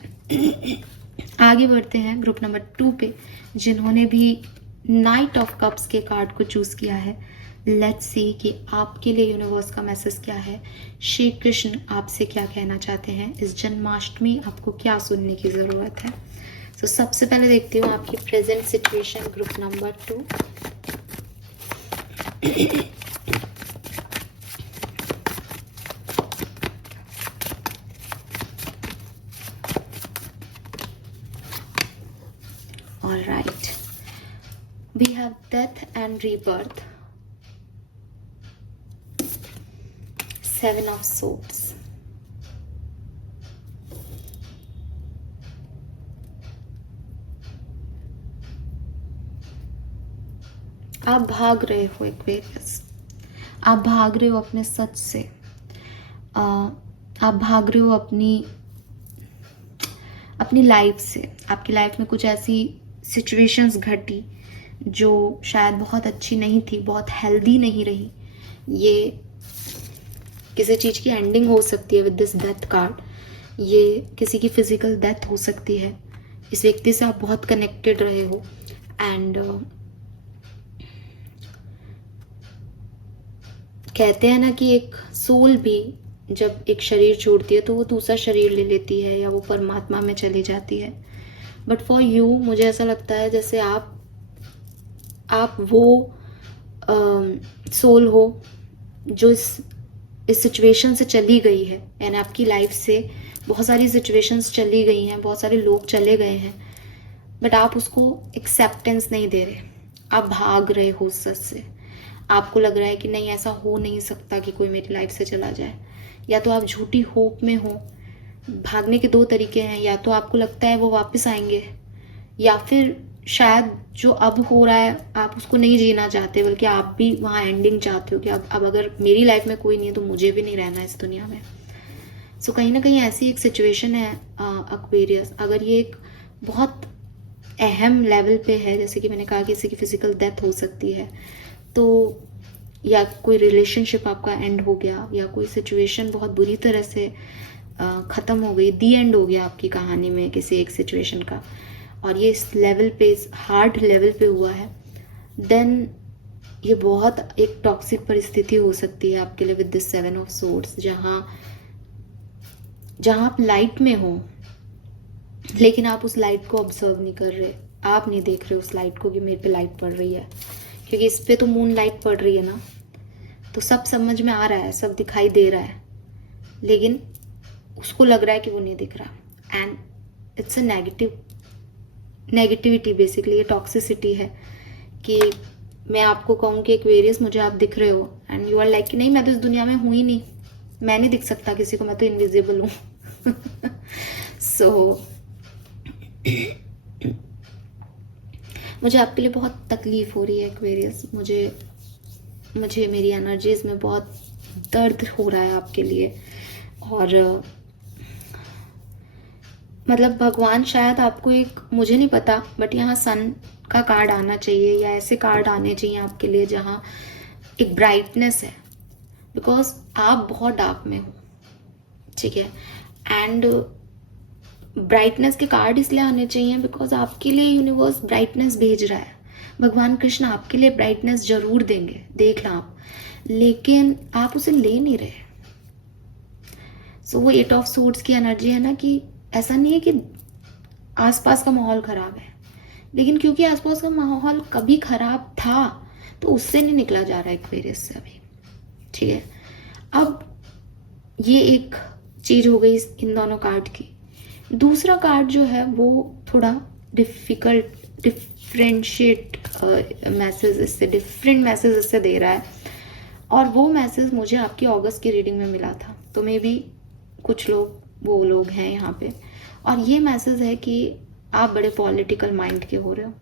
आगे बढ़ते हैं ग्रुप नंबर 2 पे, जिन्होंने भी नाइट ऑफ कप्स के कार्ड को चूज किया है। लेट्स सी कि आपके लिए यूनिवर्स का मैसेज क्या है। श्री कृष्ण आपसे क्या कहना चाहते हैं इस जन्माष्टमी, आपको क्या सुनने की ज़रूरत है। तो सबसे पहले देखती हूँ आपकी present situation group number 2। All right, we have death and rebirth, 7 of swords, आप भाग रहे हो एक्वेरियस, आप भाग रहे हो अपने सच से, आप भाग रहे हो अपनी लाइफ से। आपकी लाइफ में कुछ ऐसी सिचुएशंस घटी जो शायद बहुत अच्छी नहीं थी, बहुत हेल्दी नहीं रही। ये किसी चीज़ की एंडिंग हो सकती है विद दिस डेथ कार्ड। ये किसी की फिजिकल डेथ हो सकती है। इस व्यक्ति से आप बहुत कनेक्टेड रहे हो एंड कहते हैं ना कि एक सोल भी जब एक शरीर छोड़ती है तो वो दूसरा शरीर ले लेती है या वो परमात्मा में चली जाती है। बट फॉर यू मुझे ऐसा लगता है जैसे आप वो सोल हो जो इस सिचुएशन से चली गई है। यानी आपकी लाइफ से बहुत सारी सिचुएशंस चली गई हैं, बहुत सारे लोग चले गए हैं, बट आप उसको एक्सेप्टेंस नहीं दे रहे। आप भाग रहे हो सच से। आपको लग रहा है कि नहीं, ऐसा हो नहीं सकता कि कोई मेरी लाइफ से चला जाए। या तो आप झूठी होप में हो। भागने के 2 तरीके हैं, या तो आपको लगता है वो वापस आएंगे, या फिर शायद जो अब हो रहा है आप उसको नहीं जीना चाहते, बल्कि आप भी वहाँ एंडिंग चाहते हो कि अब अगर मेरी लाइफ में कोई नहीं है तो मुझे भी नहीं रहना इस दुनिया में। सो कहीं ना कहीं ऐसी एक सिचुएशन है एक्वेरियस। अगर ये एक बहुत अहम लेवल पे है, जैसे कि मैंने कहा किसी की फिजिकल डेथ हो सकती है, तो या कोई रिलेशनशिप आपका एंड हो गया, या कोई सिचुएशन बहुत बुरी तरह से ख़त्म हो गई, दी एंड हो गया आपकी कहानी में किसी एक सिचुएशन का, और ये इस लेवल पे, इस हार्ड लेवल पे हुआ है, देन ये बहुत एक टॉक्सिक परिस्थिति हो सकती है आपके लिए विद दिस 7 ऑफ सोर्ड्स, जहाँ आप लाइट में हो लेकिन आप उस लाइट को ऑब्जर्व नहीं कर रहे। आप नहीं देख रहे उस लाइट को कि मेरे पे लाइट पड़ रही है, क्योंकि इस पे तो मून लाइट पड़ रही है ना, तो सब समझ में आ रहा है, सब दिखाई दे रहा है, लेकिन उसको लग रहा है कि वो नहीं दिख रहा। And it's a negativity, basically ये टॉक्सिसिटी है कि मैं आपको कहूँ कि एक्वेरियस मुझे आप दिख रहे हो एंड यू आर लाइक कि नहीं, मैं तो इस दुनिया में हूँ ही नहीं, मैं नहीं दिख सकता किसी को, मैं तो इनविजिबल हूँ। सो मुझे आपके लिए बहुत तकलीफ हो रही है एक्वेरियस। मुझे मेरी एनर्जीज में बहुत दर्द हो रहा है आपके लिए। और मतलब भगवान शायद आपको एक, मुझे नहीं पता, बट यहाँ सन का कार्ड आना चाहिए, या ऐसे कार्ड आने चाहिए आपके लिए जहाँ एक ब्राइटनेस है, बिकॉज आप बहुत डार्क में हो, ठीक है। एंड ब्राइटनेस के कार्ड इसलिए आने चाहिए बिकॉज आपके लिए यूनिवर्स ब्राइटनेस भेज रहा है। भगवान कृष्ण आपके लिए ब्राइटनेस जरूर देंगे, देख ला आप, लेकिन आप उसे ले नहीं रहे। सो वो 8 ऑफ सोर्ड्स की एनर्जी है ना, कि ऐसा नहीं है कि आसपास का माहौल खराब है, लेकिन क्योंकि आसपास का माहौल कभी खराब था तो उससे नहीं निकला जा रहा है एक्वेरियस से अभी, ठीक है। अब ये एक चीज हो गई इन दोनों कार्ड की। दूसरा कार्ड जो है वो थोड़ा डिफरेंशिएट मैसेज इससे, डिफरेंट मैसेज इससे दे रहा है, और वो मैसेज मुझे आपकी अगस्त की रीडिंग में मिला था। तो मे बी कुछ लोग वो लोग हैं यहाँ पे, और ये मैसेज है कि आप बड़े पॉलिटिकल माइंड के हो रहे हो।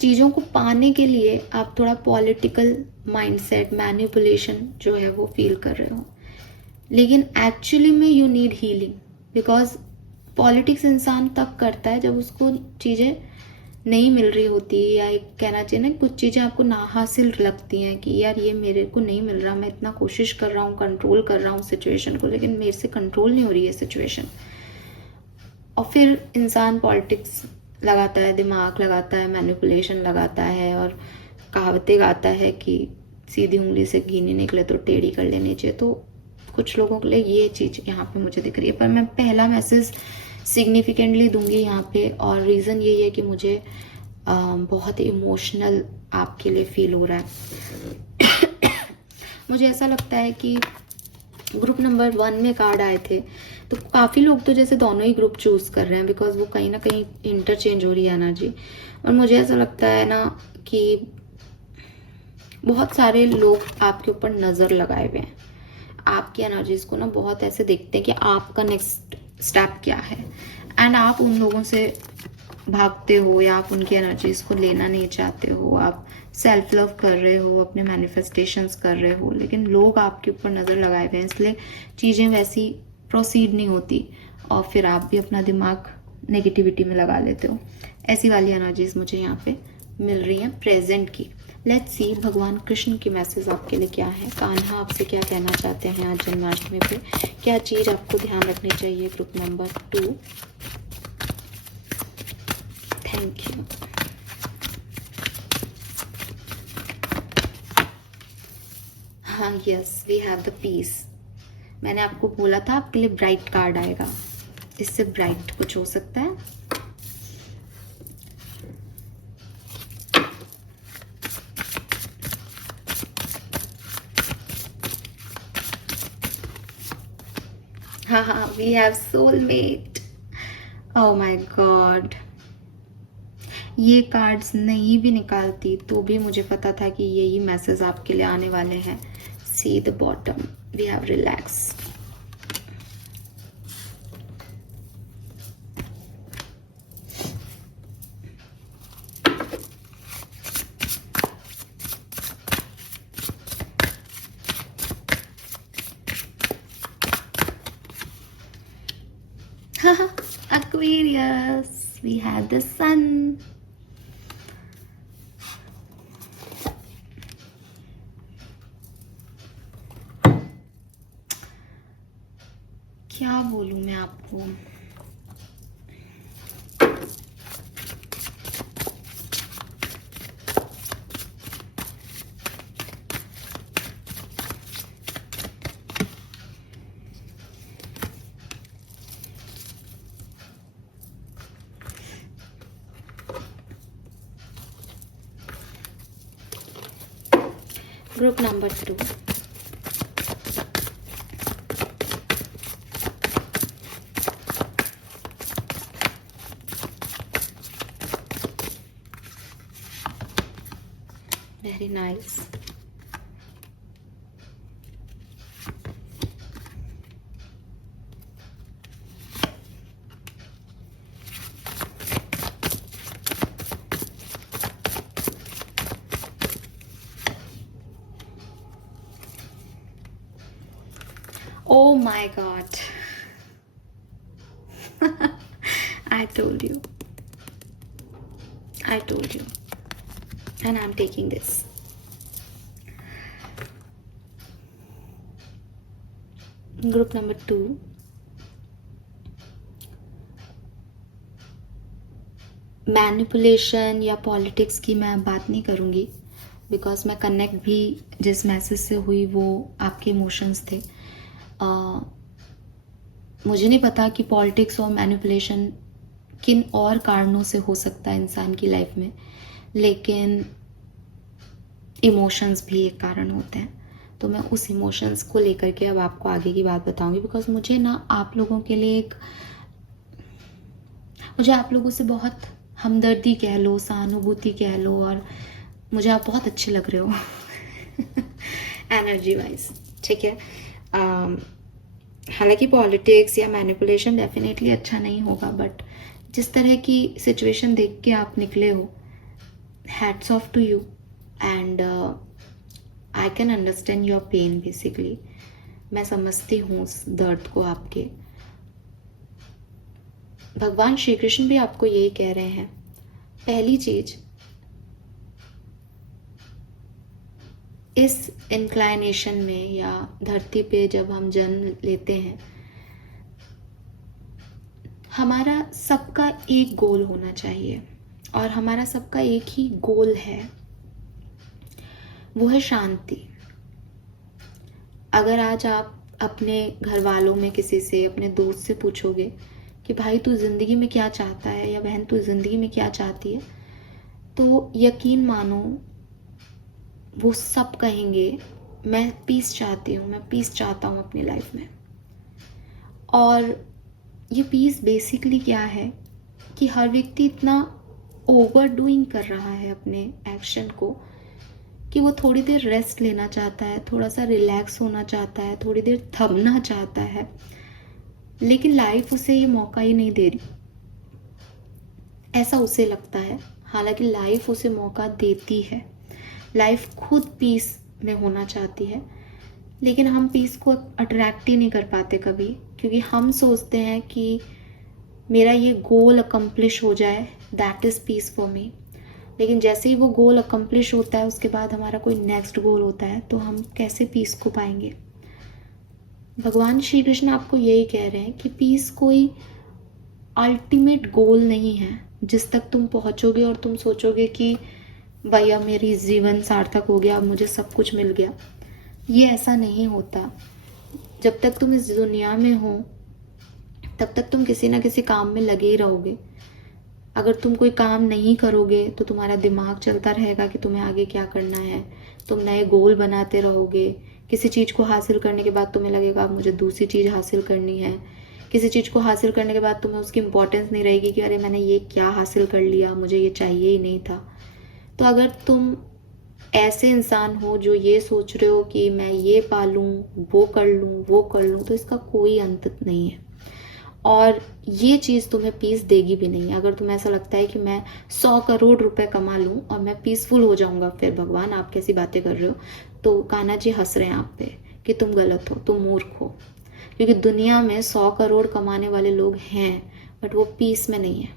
चीज़ों को पाने के लिए आप थोड़ा पॉलिटिकल माइंडसेट, मैनिपुलेशन जो है वो फील कर रहे हो, लेकिन एक्चुअली में you need healing. Because politics इंसान तब करता है जब उसको चीज़ें नहीं मिल रही होती, या एक कहना चाहिए ना, कुछ चीज़ें आपको ना हासिल लगती हैं कि यार ये मेरे को नहीं मिल रहा, मैं इतना कोशिश कर रहा हूँ, कंट्रोल कर रहा हूँ सिचुएशन को, लेकिन मेरे से कंट्रोल नहीं हो रही है सिचुएशन। और फिर इंसान पॉलिटिक्स लगाता है, दिमाग लगाता है, मैनिपुलेशन लगाता है, और कहावतें गाता है कि सीधी उंगली से घी नहीं निकले तो टेढ़ी कर लेनी चाहिए। तो कुछ लोगों के लिए ये चीज़ यहाँ पे मुझे दिख रही है, पर मैं पहला मैसेज सिग्निफिकेंटली दूंगी यहाँ पे, और रीज़न यही है कि मुझे बहुत इमोशनल आपके लिए फील हो रहा है। मुझे ऐसा लगता है कि ग्रुप नंबर 1 में कार्ड आए थे, तो काफ़ी लोग तो जैसे दोनों ही ग्रुप चूज़ कर रहे हैं, बिकॉज वो कहीं ना कहीं इंटरचेंज हो रही है एनर्जी। और मुझे ऐसा लगता है ना कि बहुत सारे लोग आपके ऊपर नज़र लगाए हुए हैं, आपकी एनर्जीज को ना बहुत ऐसे देखते हैं कि आपका नेक्स्ट स्टेप क्या है, एंड आप उन लोगों से भागते हो, या आप उनकी एनर्जीज को लेना नहीं चाहते हो, आप सेल्फ लव कर रहे हो, अपने मैनिफेस्टेशंस कर रहे हो, लेकिन लोग आपके ऊपर नज़र लगाए हुए हैं, इसलिए चीज़ें वैसी प्रोसीड नहीं होती, और फिर आप भी अपना दिमाग नेगेटिविटी में लगा लेते हो। ऐसी वाली एनर्जीज मुझे यहाँ पे मिल रही हैं प्रेजेंट की। लेट्स सी भगवान कृष्ण की मैसेज आपके लिए क्या है। कान्हा आपसे क्या कहना चाहते हैं आज जन्माष्टमी पे, क्या चीज़ आपको ध्यान रखनी चाहिए ग्रुप नंबर 2। Thank you. हाँ yes, we have the peace. मैंने आपको बोला था आपके लिए ब्राइट कार्ड आएगा, इससे ब्राइट कुछ हो सकता है। हाँ, we have soulmate. Oh my God, ये कार्ड्स नहीं भी निकालती तो भी मुझे पता था कि यही मैसेज आपके लिए आने वाले हैं। See the bottom, we have relax. Aquarius, we have the sun. क्या बोलूं मैं आपको, group number 2। Very nice. Oh my God. I told you. And I'm taking this. Group number 2. Manipulation या पॉलिटिक्स की मैं बात नहीं करूँगी, बिकॉज मैं कनेक्ट भी जिस मैसेज से हुई वो आपके इमोशंस थे। मुझे नहीं पता कि पॉलिटिक्स और मैनिपुलेशन किन और कारणों से हो सकता है इंसान की लाइफ में, लेकिन इमोशंस भी एक कारण होते हैं। तो मैं उस इमोशंस को लेकर के अब आपको आगे की बात बताऊंगी, बिकॉज मुझे ना आप लोगों के लिए मुझे आप लोगों से बहुत हमदर्दी कह लो, सहानुभूति कह लो, और मुझे आप बहुत अच्छे लग रहे हो एनर्जी वाइज, ठीक है। हालांकि पॉलिटिक्स या मैनिपुलेशन डेफिनेटली अच्छा नहीं होगा, बट जिस तरह की सिचुएशन देख के आप निकले हो, hats off to you and I can understand your pain basically. मैं समझती हूँ उस दर्द को आपके। भगवान श्री कृष्ण भी आपको यही कह रहे हैं। पहली चीज, इस इंक्लाइनेशन में या धरती पे जब हम जन्म लेते हैं, हमारा सबका एक गोल होना चाहिए, और हमारा सबका एक ही गोल है, वो है शांति। अगर आज आप अपने घर वालों में किसी से, अपने दोस्त से पूछोगे कि भाई तू ज़िंदगी में क्या चाहता है, या बहन तू ज़िंदगी में क्या चाहती है, तो यकीन मानो वो सब कहेंगे मैं पीस चाहती हूँ, मैं पीस चाहता हूँ अपनी लाइफ में। और ये पीस बेसिकली क्या है कि हर व्यक्ति इतना ओवर डूइंग कर रहा है अपने एक्शन को कि वो थोड़ी देर रेस्ट लेना चाहता है, थोड़ा सा रिलैक्स होना चाहता है, थोड़ी देर थमना चाहता है, लेकिन लाइफ उसे ये मौका ही नहीं दे रही, ऐसा उसे लगता है। हालांकि लाइफ उसे मौका देती है। लाइफ खुद पीस में होना चाहती है, लेकिन हम पीस को अट्रैक्ट ही नहीं कर पाते कभी, क्योंकि हम सोचते हैं कि मेरा ये गोल अकम्प्लिश हो जाए, that is piece for me. लेकिन जैसे ही वो गोल अकम्प्लिश होता है, उसके बाद हमारा कोई नेक्स्ट गोल होता है, तो हम कैसे पीस को पाएंगे। भगवान श्री कृष्ण आपको यही कह रहे हैं कि पीस कोई अल्टीमेट गोल नहीं है जिस तक तुम पहुंचोगे और तुम सोचोगे कि भैया मेरी जीवन सार्थक हो गया, मुझे सब कुछ मिल गया। ये ऐसा नहीं होता। जब तक तुम इस दुनिया में हो, तब तक तुम किसी ना किसी काम में लगे ही रहोगे। अगर तुम कोई काम नहीं करोगे तो तुम्हारा दिमाग चलता रहेगा कि तुम्हें आगे क्या करना है। तुम नए गोल बनाते रहोगे। किसी चीज़ को हासिल करने के बाद तुम्हें लगेगा अब मुझे दूसरी चीज़ हासिल करनी है। किसी चीज़ को हासिल करने के बाद तुम्हें उसकी इम्पोर्टेंस नहीं रहेगी कि अरे मैंने ये क्या हासिल कर लिया, मुझे ये चाहिए ही नहीं था। तो अगर तुम ऐसे इंसान हो जो ये सोच रहे हो कि मैं ये पालूं, वो कर लूं, वो कर लूं, तो इसका कोई अंत नहीं है, और ये चीज़ तुम्हें पीस देगी भी नहीं। अगर तुम्हें ऐसा लगता है कि मैं 100 करोड़ रुपए कमा लूं और मैं पीसफुल हो जाऊंगा, फिर भगवान आप कैसी बातें कर रहे हो। तो कान्हा जी हंस रहे हैं आप पे कि तुम गलत हो, तुम मूर्ख हो, क्योंकि दुनिया में 100 करोड़ कमाने वाले लोग हैं, बट वो पीस में नहीं है।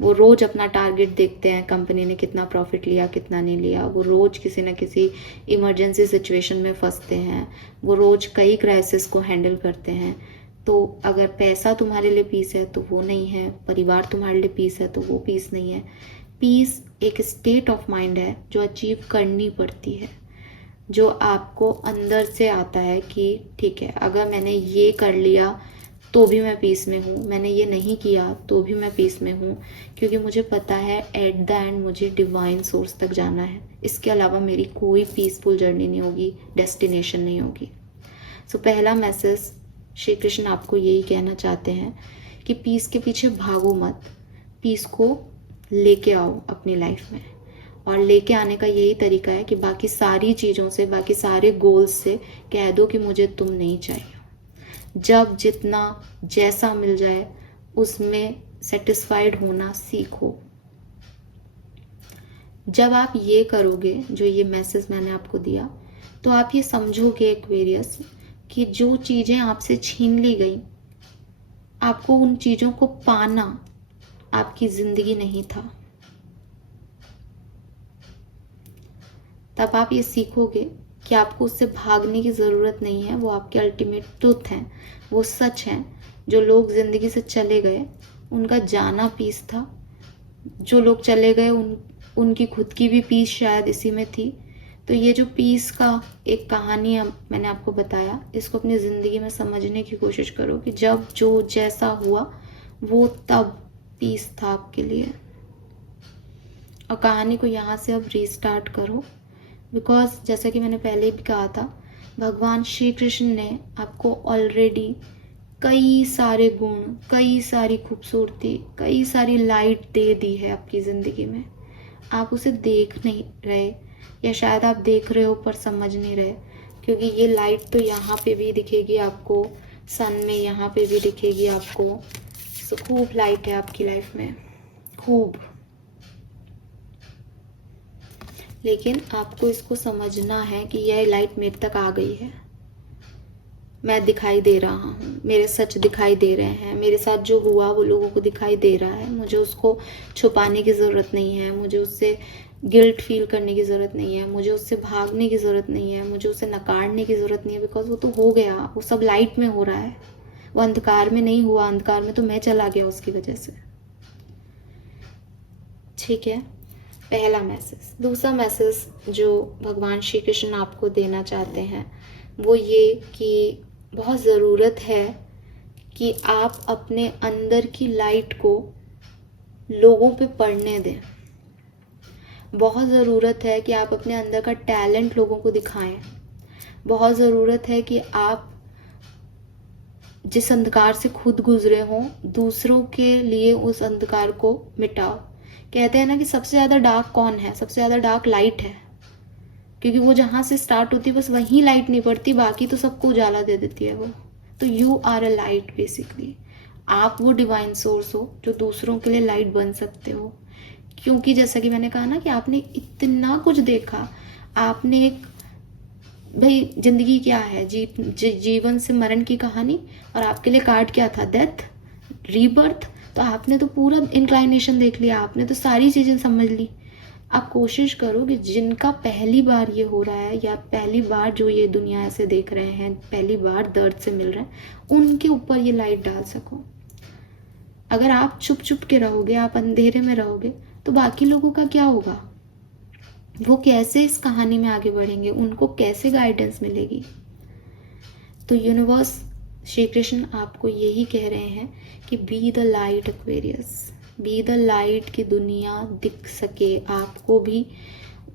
वो रोज अपना टारगेट देखते हैं, कंपनी ने कितना प्रॉफिट लिया, कितना नहीं लिया। वो रोज किसी न किसी इमरजेंसी सिचुएशन में फंसते हैं। वो रोज कई क्राइसिस को हैंडल करते हैं। तो अगर पैसा तुम्हारे लिए पीस है तो वो नहीं है, परिवार तुम्हारे लिए पीस है तो वो पीस नहीं है। पीस एक स्टेट ऑफ माइंड है जो अचीव करनी पड़ती है, जो आपको अंदर से आता है कि ठीक है, अगर मैंने ये कर लिया तो भी मैं पीस में हूँ, मैंने ये नहीं किया तो भी मैं पीस में हूँ, क्योंकि मुझे पता है एट द एंड मुझे डिवाइन सोर्स तक जाना है। इसके अलावा मेरी कोई पीसफुल जर्नी नहीं होगी, डेस्टिनेशन नहीं होगी। सो पहला मैसेज श्री कृष्ण आपको यही कहना चाहते हैं कि पीस के पीछे भागो मत, पीस को लेके आओ अपनी लाइफ में। और लेके आने का यही तरीका है कि बाकी सारी चीज़ों से, बाकी सारे गोल्स से कह दो कि मुझे तुम नहीं चाहिए। जब जितना जैसा मिल जाए उसमें सेटिस्फाइड होना सीखो। जब आप ये करोगे, जो ये मैसेज मैंने आपको दिया, तो आप ये समझोगे एक्वेरियस कि जो चीज़ें आपसे छीन ली गई, आपको उन चीज़ों को पाना आपकी जिंदगी नहीं था। तब आप ये सीखोगे कि आपको उससे भागने की ज़रूरत नहीं है। वो आपके अल्टीमेट ट्रुथ हैं, वो सच हैं। जो लोग ज़िंदगी से चले गए उनका जाना पीस था। जो लोग चले गए उनकी खुद की भी पीस शायद इसी में थी। तो ये जो पीस का एक कहानी मैंने आपको बताया, इसको अपनी ज़िंदगी में समझने की कोशिश करो कि जब जो जैसा हुआ वो तब पीस था आपके लिए। और कहानी को यहाँ से अब रीस्टार्ट करो, बिकॉज जैसा कि मैंने पहले भी कहा था, भगवान श्री कृष्ण ने आपको ऑलरेडी कई सारे गुण, कई सारी खूबसूरती, कई सारी लाइट दे दी है आपकी ज़िंदगी में। आप उसे देख नहीं रहे, या शायद आप देख रहे हो पर समझ नहीं रहे। क्योंकि ये लाइट तो यहाँ पे भी दिखेगी आपको, सन में यहाँ पे भी दिखेगी आपको। सो खूब लाइट है आपकी लाइफ में, खूब। लेकिन आपको इसको समझना है कि यह लाइट मेरे तक आ गई है, मैं दिखाई दे रहा हूँ, मेरे सच दिखाई दे रहे हैं, मेरे साथ जो हुआ वो लोगों को दिखाई दे रहा है। मुझे उसको छुपाने की ज़रूरत नहीं है, मुझे उससे गिल्ट फील करने की ज़रूरत नहीं है, मुझे उससे भागने की ज़रूरत नहीं है, मुझे उसे नकारने की ज़रूरत नहीं है। बिकॉज वो तो हो गया, वो सब लाइट में हो रहा है, वो अंधकार में नहीं हुआ। अंधकार में तो मैं चला गया उसकी वजह से। ठीक है, पहला मैसेज। दूसरा मैसेज जो भगवान श्री कृष्ण आपको देना चाहते हैं वो ये कि बहुत ज़रूरत है कि आप अपने अंदर की लाइट को लोगों पे पढ़ने दें। बहुत ज़रूरत है कि आप अपने अंदर का टैलेंट लोगों को दिखाएं। बहुत ज़रूरत है कि आप जिस अंधकार से खुद गुजरे हों, दूसरों के लिए उस अंधकार को मिटाओ। कहते हैं ना कि सबसे ज़्यादा डार्क कौन है? सबसे ज़्यादा डार्क लाइट है, क्योंकि वो जहाँ से स्टार्ट होती है बस वहीं लाइट नहीं पड़ती, बाकी तो सबको उजाला दे देती है वो। तो you are a light basically. आप वो डिवाइन सोर्स हो जो दूसरों के लिए लाइट बन सकते हो। क्योंकि जैसा कि मैंने कहा ना कि आपने इतना कुछ देखा, आपने एक, भाई जिंदगी क्या है? जीवन से मरण की कहानी, और आपके लिए कार्ड क्या था? Death, rebirth. तो आपने तो पूरा इंक्लाइनेशन देख लिया, आपने तो सारी चीज़ें समझ ली। आप कोशिश करो कि जिनका पहली बार ये हो रहा है, या पहली बार जो ये दुनिया ऐसे देख रहे हैं, पहली बार दर्द से मिल रहे हैं, उनके ऊपर ये लाइट डाल सको। अगर आप चुप चुप के रहोगे, आप अंधेरे में रहोगे, तो बाकी लोगों का क्या होगा? वो कैसे इस कहानी में आगे बढ़ेंगे? उनको कैसे गाइडेंस मिलेगी? तो यूनिवर्स, श्री कृष्ण आपको यही कह रहे हैं कि be the light Aquarius, be the light की दुनिया दिख सके आपको भी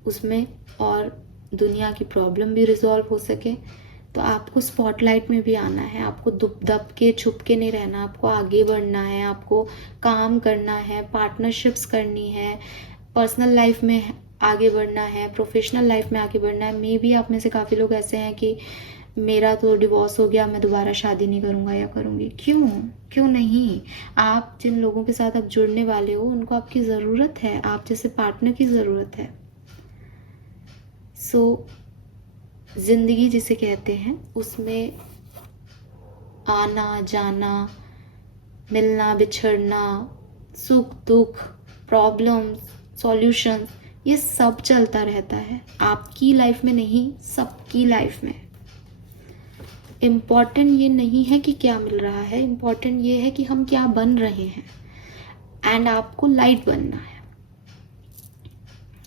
उसमें, और दुनिया की प्रॉब्लम भी रिजॉल्व हो सके। तो आपको स्पॉटलाइट में भी आना है, आपको दुब दब के छुप के नहीं रहना, आपको आगे बढ़ना है, आपको काम करना है, पार्टनरशिप्स करनी है, पर्सनल लाइफ में आगे बढ़ना है, प्रोफेशनल लाइफ में आगे बढ़ना है। मे बी आप में से काफ़ी लोग ऐसे हैं कि मेरा तो डिवोर्स हो गया, मैं दोबारा शादी नहीं करूँगा या करूँगी। क्यों नहीं? आप जिन लोगों के साथ आप जुड़ने वाले हो उनको आपकी ज़रूरत है, आप जैसे पार्टनर की ज़रूरत है। सो ज़िंदगी जिसे कहते हैं उसमें आना जाना, मिलना बिछड़ना, सुख दुख, प्रॉब्लम्स, सॉल्यूशंस, ये सब चलता रहता है। आपकी लाइफ में नहीं, सबकी लाइफ में। इम्पॉर्टेंट ये नहीं है कि क्या मिल रहा है, इम्पॉर्टेंट ये है कि हम क्या बन रहे हैं। एंड आपको लाइट बनना है।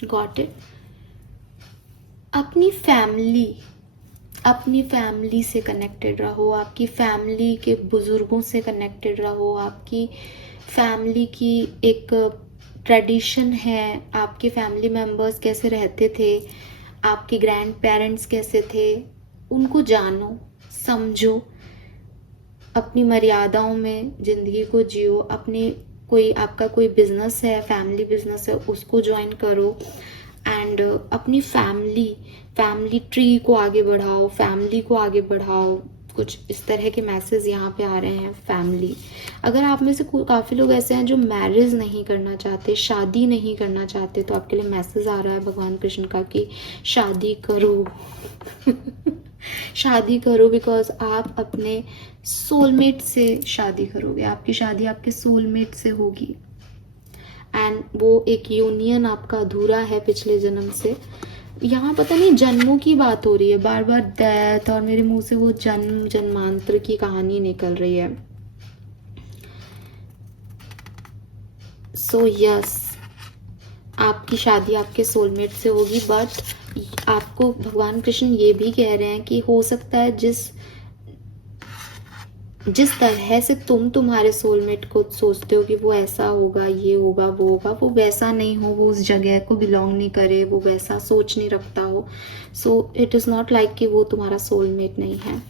Got it? अपनी फैमिली से कनेक्टेड रहो, आपकी फैमिली के बुजुर्गों से कनेक्टेड रहो। आपकी फैमिली की एक ट्रेडिशन है, आपके फैमिली मेम्बर्स कैसे रहते थे, आपके ग्रैंड पेरेंट्स कैसे थे, उनको जानो, समझो, अपनी मर्यादाओं में ज़िंदगी को जियो। अपनी आपका कोई बिजनेस है, फैमिली बिजनेस है, उसको ज्वाइन करो। एंड अपनी फैमिली ट्री को आगे बढ़ाओ, फैमिली को आगे बढ़ाओ। कुछ इस तरह के मैसेज यहाँ पे आ रहे हैं। फैमिली, अगर आप में से काफ़ी लोग ऐसे हैं जो मैरिज नहीं करना चाहते, शादी नहीं करना चाहते, तो आपके लिए मैसेज आ रहा है भगवान कृष्ण का कि शादी करो। शादी करो, बिकॉज आप अपने सोलमेट से शादी करोगे। आपकी शादी आपके सोलमेट से होगी, एंड वो एक यूनियन आपका अधूरा है पिछले जन्म से। यहाँ पता नहीं जन्मों की बात हो रही है, बार बार डेथ, और मेरे मुंह से वो जन्म जन्मांतर की कहानी निकल रही है। सो यस, आपकी शादी आपके सोलमेट से होगी। बट आपको भगवान कृष्ण ये भी कह रहे हैं कि हो सकता है जिस तरह से तुम तुम्हारे सोलमेट को सोचते हो कि वो ऐसा होगा, ये होगा, वो होगा, वो वैसा नहीं हो, वो उस जगह को बिलोंग नहीं करे, वो वैसा सोच नहीं रखता हो। So it is not like कि वो तुम्हारा सोलमेट नहीं है।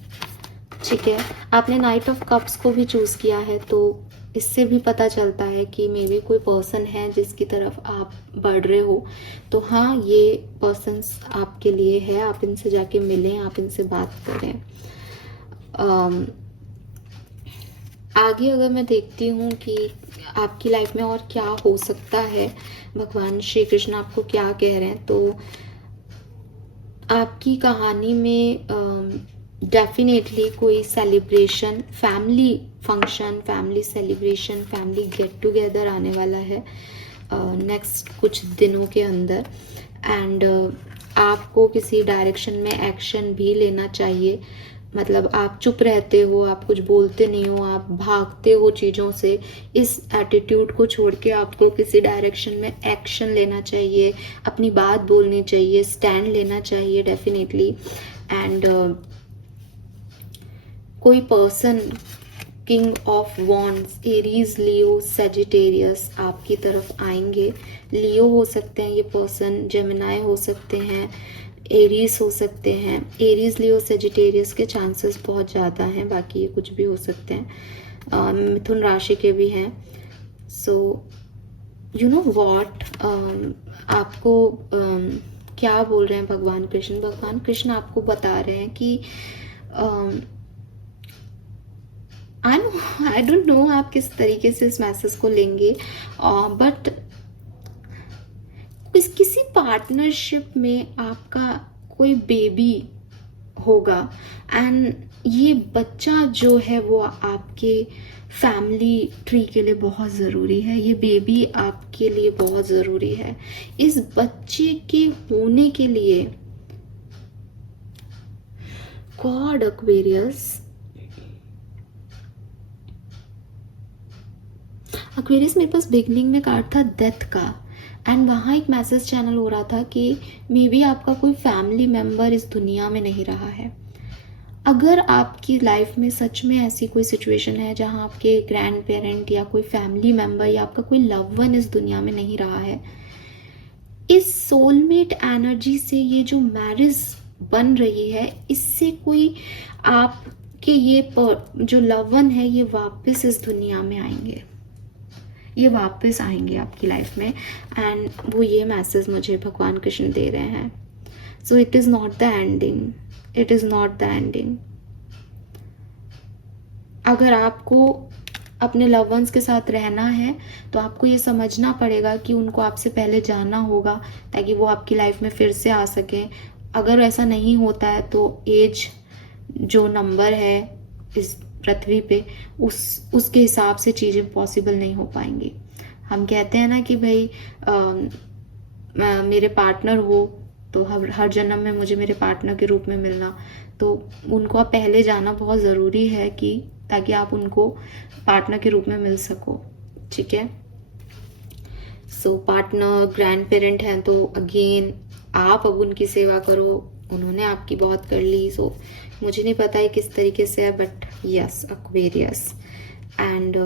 ठीक है, आपने नाइट ऑफ कप्स को भी चूज़ किया है, तो इससे भी पता चलता है कि मे बी कोई पर्सन है जिसकी तरफ आप बढ़ रहे हो, तो हाँ ये पर्सन्स आपके लिए है, आप इनसे जाके मिलें, आप इनसे बात करें। आगे अगर मैं देखती हूँ कि आपकी लाइफ में और क्या हो सकता है, भगवान श्री कृष्ण आपको क्या कह रहे हैं, तो आपकी कहानी में डेफिनेटली कोई celebration, family function, family celebration, family get together आने वाला है नेक्स्ट कुछ दिनों के अंदर। एंड आपको किसी डायरेक्शन में एक्शन भी लेना चाहिए। मतलब आप चुप रहते हो, आप कुछ बोलते नहीं हो, आप भागते हो चीज़ों से, इस एटीट्यूड को छोड़ के आपको किसी डायरेक्शन में एक्शन लेना चाहिए, अपनी बात बोलनी चाहिए, स्टैंड लेना चाहिए डेफिनेटली। एंड कोई person king of wands, Aries, Leo, Sagittarius आपकी तरफ आएंगे। लियो हो सकते हैं ये पर्सन, जेमिनाई हो सकते हैं, एरीज हो सकते हैं। एरीज, लियो, सेजिटेरियस के चांसेस बहुत ज़्यादा हैं, बाकी ये कुछ भी हो सकते हैं। मिथुन राशि के भी हैं। सो यू नो वॉट, आपको क्या बोल रहे हैं भगवान कृष्ण? भगवान कृष्ण आपको बता रहे हैं कि आई डोंट नो आप किस तरीके से इस मैसेज को लेंगे, बट किसी पार्टनरशिप में आपका कोई बेबी होगा, एंड ये बच्चा जो है वो आपके फैमिली ट्री के लिए बहुत ज़रूरी है। ये बेबी आपके लिए बहुत ज़रूरी है। इस बच्चे के होने के लिए गॉड, एक्वेरियस मेरे पास बिगनिंग में कार्ड था डेथ का, एंड वहाँ एक मैसेज चैनल हो रहा था कि मे बी आपका कोई फैमिली मेम्बर इस दुनिया में नहीं रहा है। अगर आपकी लाइफ में सच में ऐसी कोई सिचुएशन है जहाँ आपके ग्रैंड पेरेंट या कोई फैमिली मेम्बर या आपका कोई लव वन इस दुनिया में नहीं रहा है, इस सोलमेट एनर्जी से ये जो मैरिज बन रही है, इससे कोई आपके ये जो लव वन है ये वापस इस दुनिया में आएंगे, ये वापस आएंगे आपकी लाइफ में। एंड वो ये मैसेज मुझे भगवान कृष्ण दे रहे हैं। So it is not the ending, it is not the ending. अगर आपको अपने लव वंस के साथ रहना है तो आपको ये समझना पड़ेगा कि उनको आपसे पहले जाना होगा ताकि वो आपकी लाइफ में फिर से आ सके। अगर ऐसा नहीं होता है तो एज जो नंबर है इस पृथ्वी पे, उसके हिसाब से चीज़ें पॉसिबल नहीं हो पाएंगी। हम कहते हैं ना कि भाई मेरे पार्टनर हो तो हर जन्म में मुझे मेरे पार्टनर के रूप में मिलना, तो उनको आप पहले जाना बहुत ज़रूरी है कि ताकि आप उनको पार्टनर के रूप में मिल सको। ठीक है, सो पार्टनर, ग्रैंड पेरेंट हैं तो अगेन आप अब उनकी सेवा करो, उन्होंने आपकी बहुत कर ली। सो मुझे नहीं पता है किस तरीके से है, but yes Aquarius, and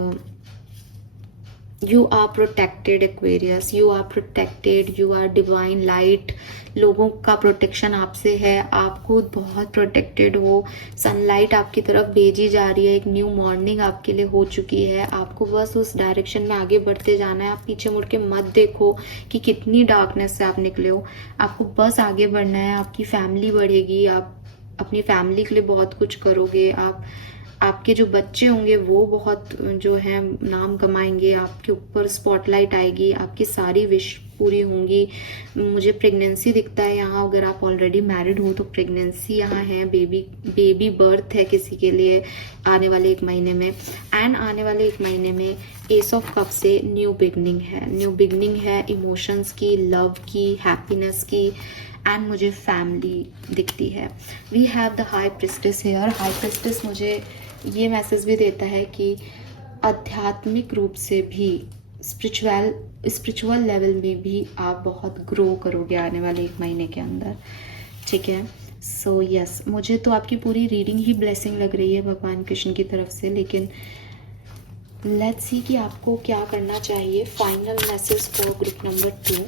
you are protected Aquarius, you are protected, you are divine light. लोगों का प्रोटेक्शन आपसे है, आप खुद बहुत प्रोटेक्टेड हो। सनलाइट आपकी तरफ भेजी जा रही है, एक न्यू मॉर्निंग आपके लिए हो चुकी है। आपको बस उस डायरेक्शन में आगे बढ़ते जाना है। आप पीछे मुड़ के मत देखो कि कितनी डार्कनेस से आप निकले हो, आपको बस आगे बढ़ना है। आपकी फैमिली बढ़ेगी, आप अपनी फैमिली के लिए बहुत कुछ करोगे। आपके जो बच्चे होंगे वो बहुत जो है नाम कमाएंगे, आपके ऊपर स्पॉटलाइट आएगी, आपकी सारी विश पूरी होंगी। मुझे प्रेगनेंसी दिखता है यहाँ, अगर आप ऑलरेडी मैरिड हो तो प्रेगनेंसी यहाँ है, बेबी बर्थ है किसी के लिए आने वाले 1 महीने में। एंड आने वाले 1 महीने में एस ऑफ कप से न्यू बिगनिंग है, न्यू बिगनिंग है इमोशंस की, लव की, हैप्पीनेस की, एंड मुझे फैमिली दिखती है। We have the high priestess here. High priestess मुझे ये मैसेज भी देता है कि आध्यात्मिक रूप से भी, स्पिरिचुअल लेवल में भी आप बहुत ग्रो करोगे आने वाले 1 महीने के अंदर। ठीक है, सो यस, मुझे तो आपकी पूरी रीडिंग ही ब्लेसिंग लग रही है भगवान कृष्ण की तरफ से, लेकिन लेट्स सी कि आपको क्या करना चाहिए। Final message for group number 2।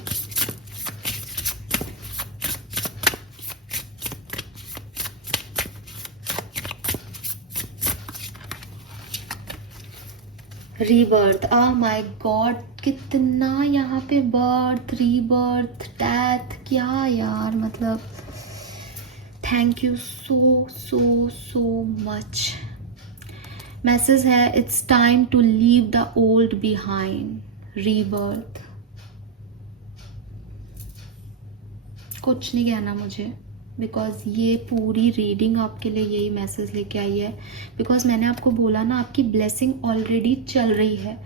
Rebirth, my God, कितना यहाँ पे बर्थ, रीबर्थ, डेथ, क्या यार, मतलब thank you so so so much. Message है, it's time to leave the old behind, rebirth. कुछ नहीं कहना मुझे, बिकॉज ये पूरी रीडिंग आपके लिए यही मैसेज लेके आई है। बिकॉज मैंने आपको बोला ना, आपकी ब्लेसिंग ऑलरेडी चल रही है,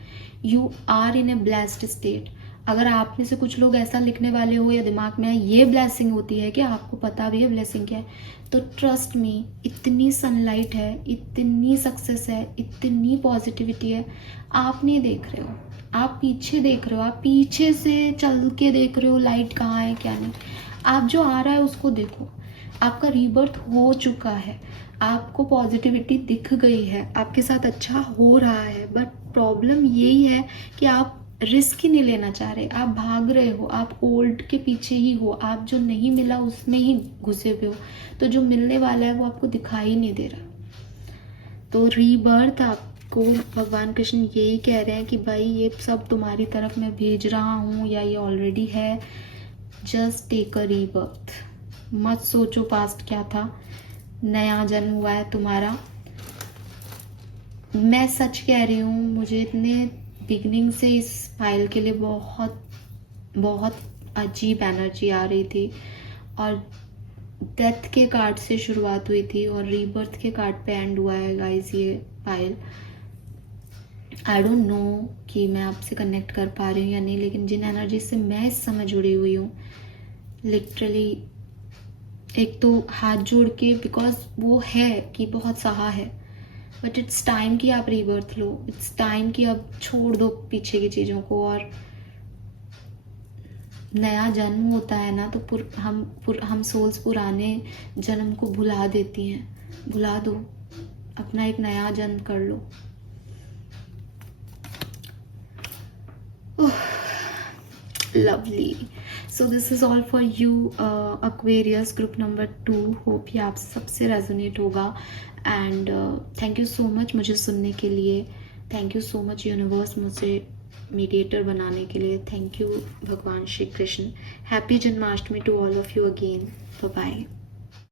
you are in a blessed state. अगर आप में से कुछ लोग ऐसा लिखने वाले हो या दिमाग में ये ब्लेसिंग होती है कि आपको पता भी है ब्लेसिंग क्या है, तो ट्रस्ट मी, इतनी सनलाइट है, इतनी सक्सेस है, इतनी पॉजिटिविटी है, आप नहीं देख रहे हो, आप पीछे देख रहे हो, आप पीछे से चल के देख रहे हो लाइट कहाँ है क्या नहीं। आप जो आ रहा है उसको देखो, आपका रीबर्थ हो चुका है, आपको पॉजिटिविटी दिख गई है, आपके साथ अच्छा हो रहा है। बट प्रॉब्लम यही है कि आप रिस्क ही नहीं लेना चाह रहे, आप भाग रहे हो, आप ओल्ड के पीछे ही हो, आप जो नहीं मिला उसमें ही घुसे हुए हो, तो जो मिलने वाला है वो आपको दिखाई नहीं दे रहा। तो रीबर्थ आपको भगवान कृष्ण यही कह रहे हैं कि भाई ये सब तुम्हारी तरफ मैं भेज रहा हूँ, या ये ऑलरेडी है, जस्ट टेक अ रीबर्थ। मत सोचो पास्ट क्या था, नया जन्म हुआ है तुम्हारा। मैं सच कह रही हूँ, मुझे इतने बिगनिंग से इस फाइल के लिए बहुत बहुत अजीब एनर्जी आ रही थी, और डेथ के कार्ड से शुरुआत हुई थी और रीबर्थ के कार्ड पे एंड हुआ है गाइस ये फाइल। आई डोंट नो कि मैं आपसे कनेक्ट कर पा रही हूँ या नहीं, लेकिन जिन एनर्जी से मैं इस समय जुड़ी हुई हूँ, लिटरली एक तो हाथ जोड़ के, बिकॉज वो है कि बहुत सहा है, बट इट्स टाइम कि आप रीबर्थ लो, इट्स टाइम कि अब छोड़ दो पीछे की चीज़ों को, और नया जन्म होता है ना, तो हम सोल्स पुराने जन्म को भुला देती हैं, भुला दो, अपना एक नया जन्म कर लो। Lovely, so this is all for you Aquarius group number 2। Hope ये आप सबसे रेजोनेट होगा, and thank you so much मुझे सुनने के लिए, thank you so much universe मुझे मीडिएटर बनाने के लिए, थैंक यू भगवान Shri Krishna. Happy Janmashtami to all of you again, bye bye.